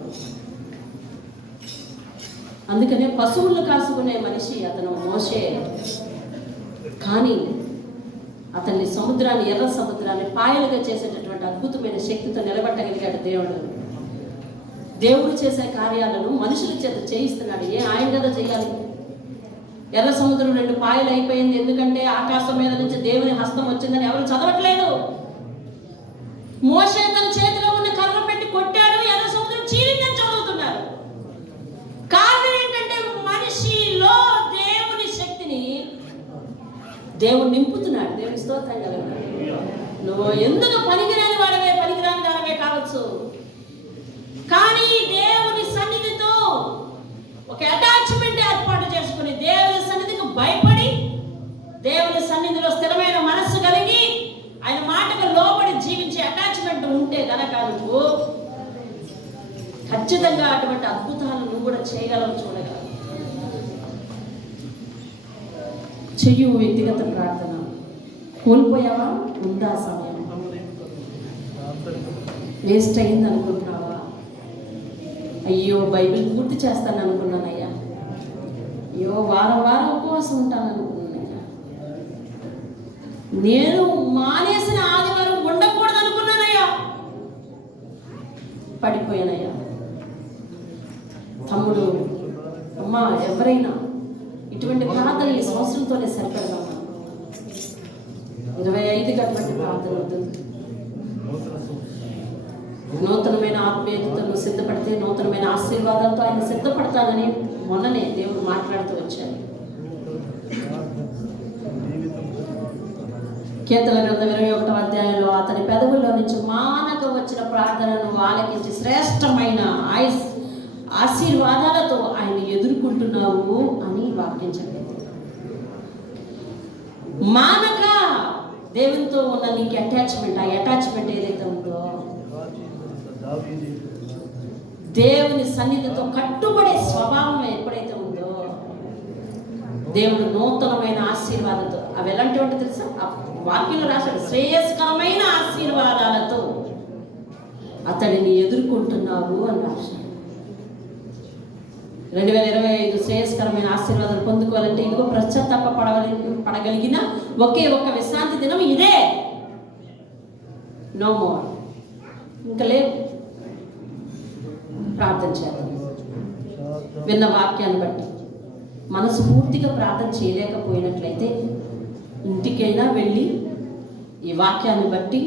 అందుకనే పశువులను కాసుకునే మనిషి అతను మోషే. కానీ అతన్ని ఎర్ర సముద్రాన్ని పాయలుగా చేసేటటువంటి అద్భుతమైన శక్తితో నిలబెట్టగలిగాడు దేవుడు. దేవుడు చేసే కార్యాలను మనుషుల చేత చేయిస్తున్నాడు. ఆయన కదా చేయాలి? ఎర్ర సముద్రం 2 పాయలు అయిపోయింది. ఎందుకంటే ఆకాశం మీద నుంచి దేవుని హస్తం వచ్చిందని ఎవరు చదవట్లేదు. మోషే తన చేతిలో ఉన్న కర్ర పెట్టి కొట్టాడు, ఎర్ర సముద్రం చీలిందని చదువుతున్నారు. కారణం ఏంటంటే మనిషిలో దేవుని శక్తిని దేవుడు నింపుతున్నాడు. దేవుని స్తోత్రం కలుగుతుంది. నువ్వు ఎందుకు పనికిరాని దానివే కావచ్చు, కానీ దేవుని సన్నిధితో ఒక అటాచ్మెంట్ ఏర్పాటు చేసుకుని దేవుని సన్నిధికి భయపడి దేవుని సన్నిధిలో స్థిరమైన మనస్సు కలిగి ఆయన మాటకు లోబడి జీవించే అటాచ్మెంట్ ఉంటే గనక నువ్వు ఖచ్చితంగా అటువంటి అద్భుతాలు నువ్వు కూడా చేయగలవు, చూడగలవు. చెయ్యు వ్యక్తిగత ప్రార్థన. కోల్పోయావా? ఉందా సమయం? వేస్ట్ అయింది అనుకుంటున్నావా? అయ్యో బైబిల్ పూర్తి చేస్తాను అనుకున్నానయ్యా, అయ్యో వారం ఉపవాసం ఉంటాను అనుకున్నానయ్యా, నేను మానేసిన ఆదివారం ఉండకూడదు అనుకున్నానయ్యా, పడిపోయానయ్యా. తమ్ముడు, అమ్మ, ఎవరైనా ఇటువంటి ప్రార్థన ఈ సంవత్సరంతోనే సరిపెడదామా? 25 అటువంటి ప్రార్థన అవుతుంది. నూతనమైన ఆత్మీయతను సిద్ధపడితే నూతనమైన ఆశీర్వాదాలతో ఆయన సిద్ధపడతానని మొన్ననే దేవుడు మాట్లాడుతూ వచ్చాడు. కీర్తన గ్రంథం 21వ అధ్యాయంలో అతని పెదవుల్లో నుంచి మానక వచ్చిన ప్రార్థనను ఆలకించి శ్రేష్టమైన ఆశీర్వాదాలతో ఆయన ఎదుర్కొంటున్నావు అని వాక్యం చెప్పింది. మానక దేవునితో ఉన్న నీకు అటాచ్మెంట్, ఆ అటాచ్మెంట్ ఏదైతే ఉందో, దేవుని సన్నిధితో కట్టుబడే స్వభావం ఎప్పుడైతే ఉందో, దేవుడు నూతనమైన ఆశీర్వాదాలతో, అవి ఎలాంటివంటే తెలుసా? వాక్యంలో రాశాడు, శ్రేయస్కరమైన ఆశీర్వాదాలతో అతడిని ఎదుర్కొంటున్నావు అని రాశాడు. 2025 శ్రేయస్కరమైన ఆశీర్వాదాలు పొందుకోవాలంటే ఇదిగో పడగలిగిన ఒకే ఒక్క విశ్రాంతి దినం ఇదే. నో మోర్, ఇంకా లేవు. ప్రార్థన చేద్దాం. విన్న వాక్యాన్ని బట్టి మనసు పూర్తిగా ప్రార్థన చేయలేకపోయినట్లయితే ఇంటికైనా వెళ్ళి ఈ వాక్యాన్ని బట్టి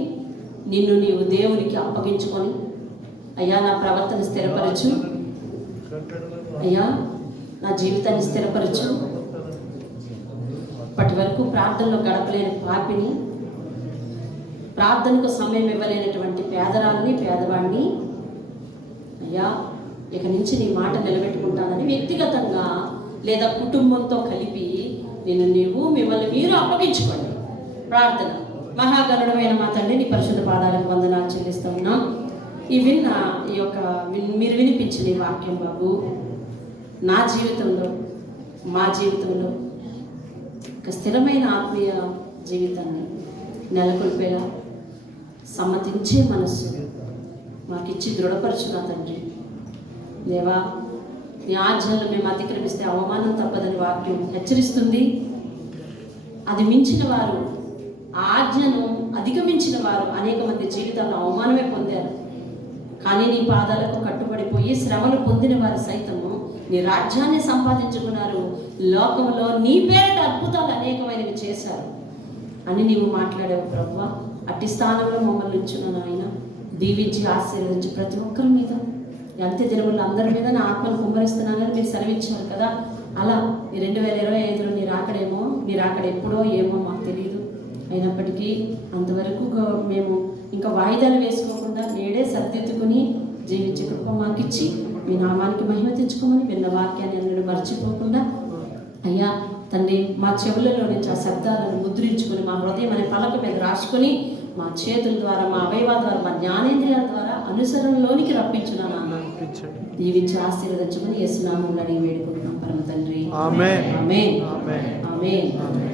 నిన్ను నీవు దేవునికి అప్పగించుకొని, అయ్యా నా ప్రవర్తన స్థిరపరచు, అయ్యా నా జీవితాన్ని స్థిరపరచు, ఇప్పటి వరకు ప్రార్థనలో గడపలేని పాపిని, ప్రార్థనకు సమయం ఇవ్వలేనటువంటి పేదవాడిని, అయ్యా ఇక నుంచి నీ మాట నిలబెట్టుకుంటానని వ్యక్తిగతంగా లేదా కుటుంబంతో కలిపి మిమ్మల్ని మీరు అప్పగించుకోండి. ప్రార్థన. మహాగణుడమైన మా తండ్రి, నీ పరిశుద్ధ పాదాలకు వందనాలు చెల్లిస్తూ ఉన్నాం. మీరు వినిపించిన ఈ వాక్యం బాబు నా జీవితంలో, మా జీవితంలో ఒక స్థిరమైన ఆత్మీయ జీవితాన్ని నెలకొల్పేలా సమ్మతించే మనస్సు మాకిచ్చి దృఢపరచునా తండ్రి. దేవా, నీ ఆజ్ఞలు మేము అతిక్రమిస్తే అవమానం తప్పదని వాక్యం హెచ్చరిస్తుంది. అది మించిన వారు, ఆ ఆజ్ఞను అధిగమించిన వారు అనేక మంది జీవితాల్లో అవమానమే పొందారు. కానీ నీ పాదాలకు కట్టుబడిపోయి శ్రమలు పొందిన వారు సైతము నీ రాజ్యాన్ని సంపాదించుకున్నారు. లోకంలో నీ పేరిట అద్భుతాలు అనేకమైనవి చేశారు అని నీవు మాట్లాడావు ప్రభువా. అట్టి స్థానంలో మమ్మల్ని ఉంచున్నాను ఆయన. దీవించి ఆశీర్వదించి ప్రతి ఒక్కరి మీద, అంత్య దినముల్లో అందరి మీద నా ఆత్మను కుమ్మరిస్తున్నానని మీరు సెలవిచ్చారు కదా. అలా ఈ 2025లో నీ రాకడ ఎప్పుడో ఏమో మాకు తెలియదు. అయినప్పటికీ అంతవరకు మేము ఇంకా వాయిదాలు వేసుకోకుండా నేడే సర్దిద్దుకుని జీవించే కృప మాకిచ్చి మీ నామానికి మహిమ తెచ్చుకోమని విన్న వాక్యాన్ని అన్నడు మర్చిపోకుండా అయ్యా తండ్రి మా చెవులలో నుంచి ఆ శబ్దాలను ముద్రించుకొని మా హృదయం అనే పలక మీద రాసుకొని మా చేతుల ద్వారా మా అవయవాల ద్వారా మా జ్ఞానేంద్రియాల ద్వారా అనుసరణలోనికి రప్పించున్నా నాన్న. దీవించి ఆశీర్వదించమని యేసు నామములో అడిగి వేడుకుంటున్నాం పరమ తండ్రి. ఆమేన్. ఆమేన్. ఆమేన్.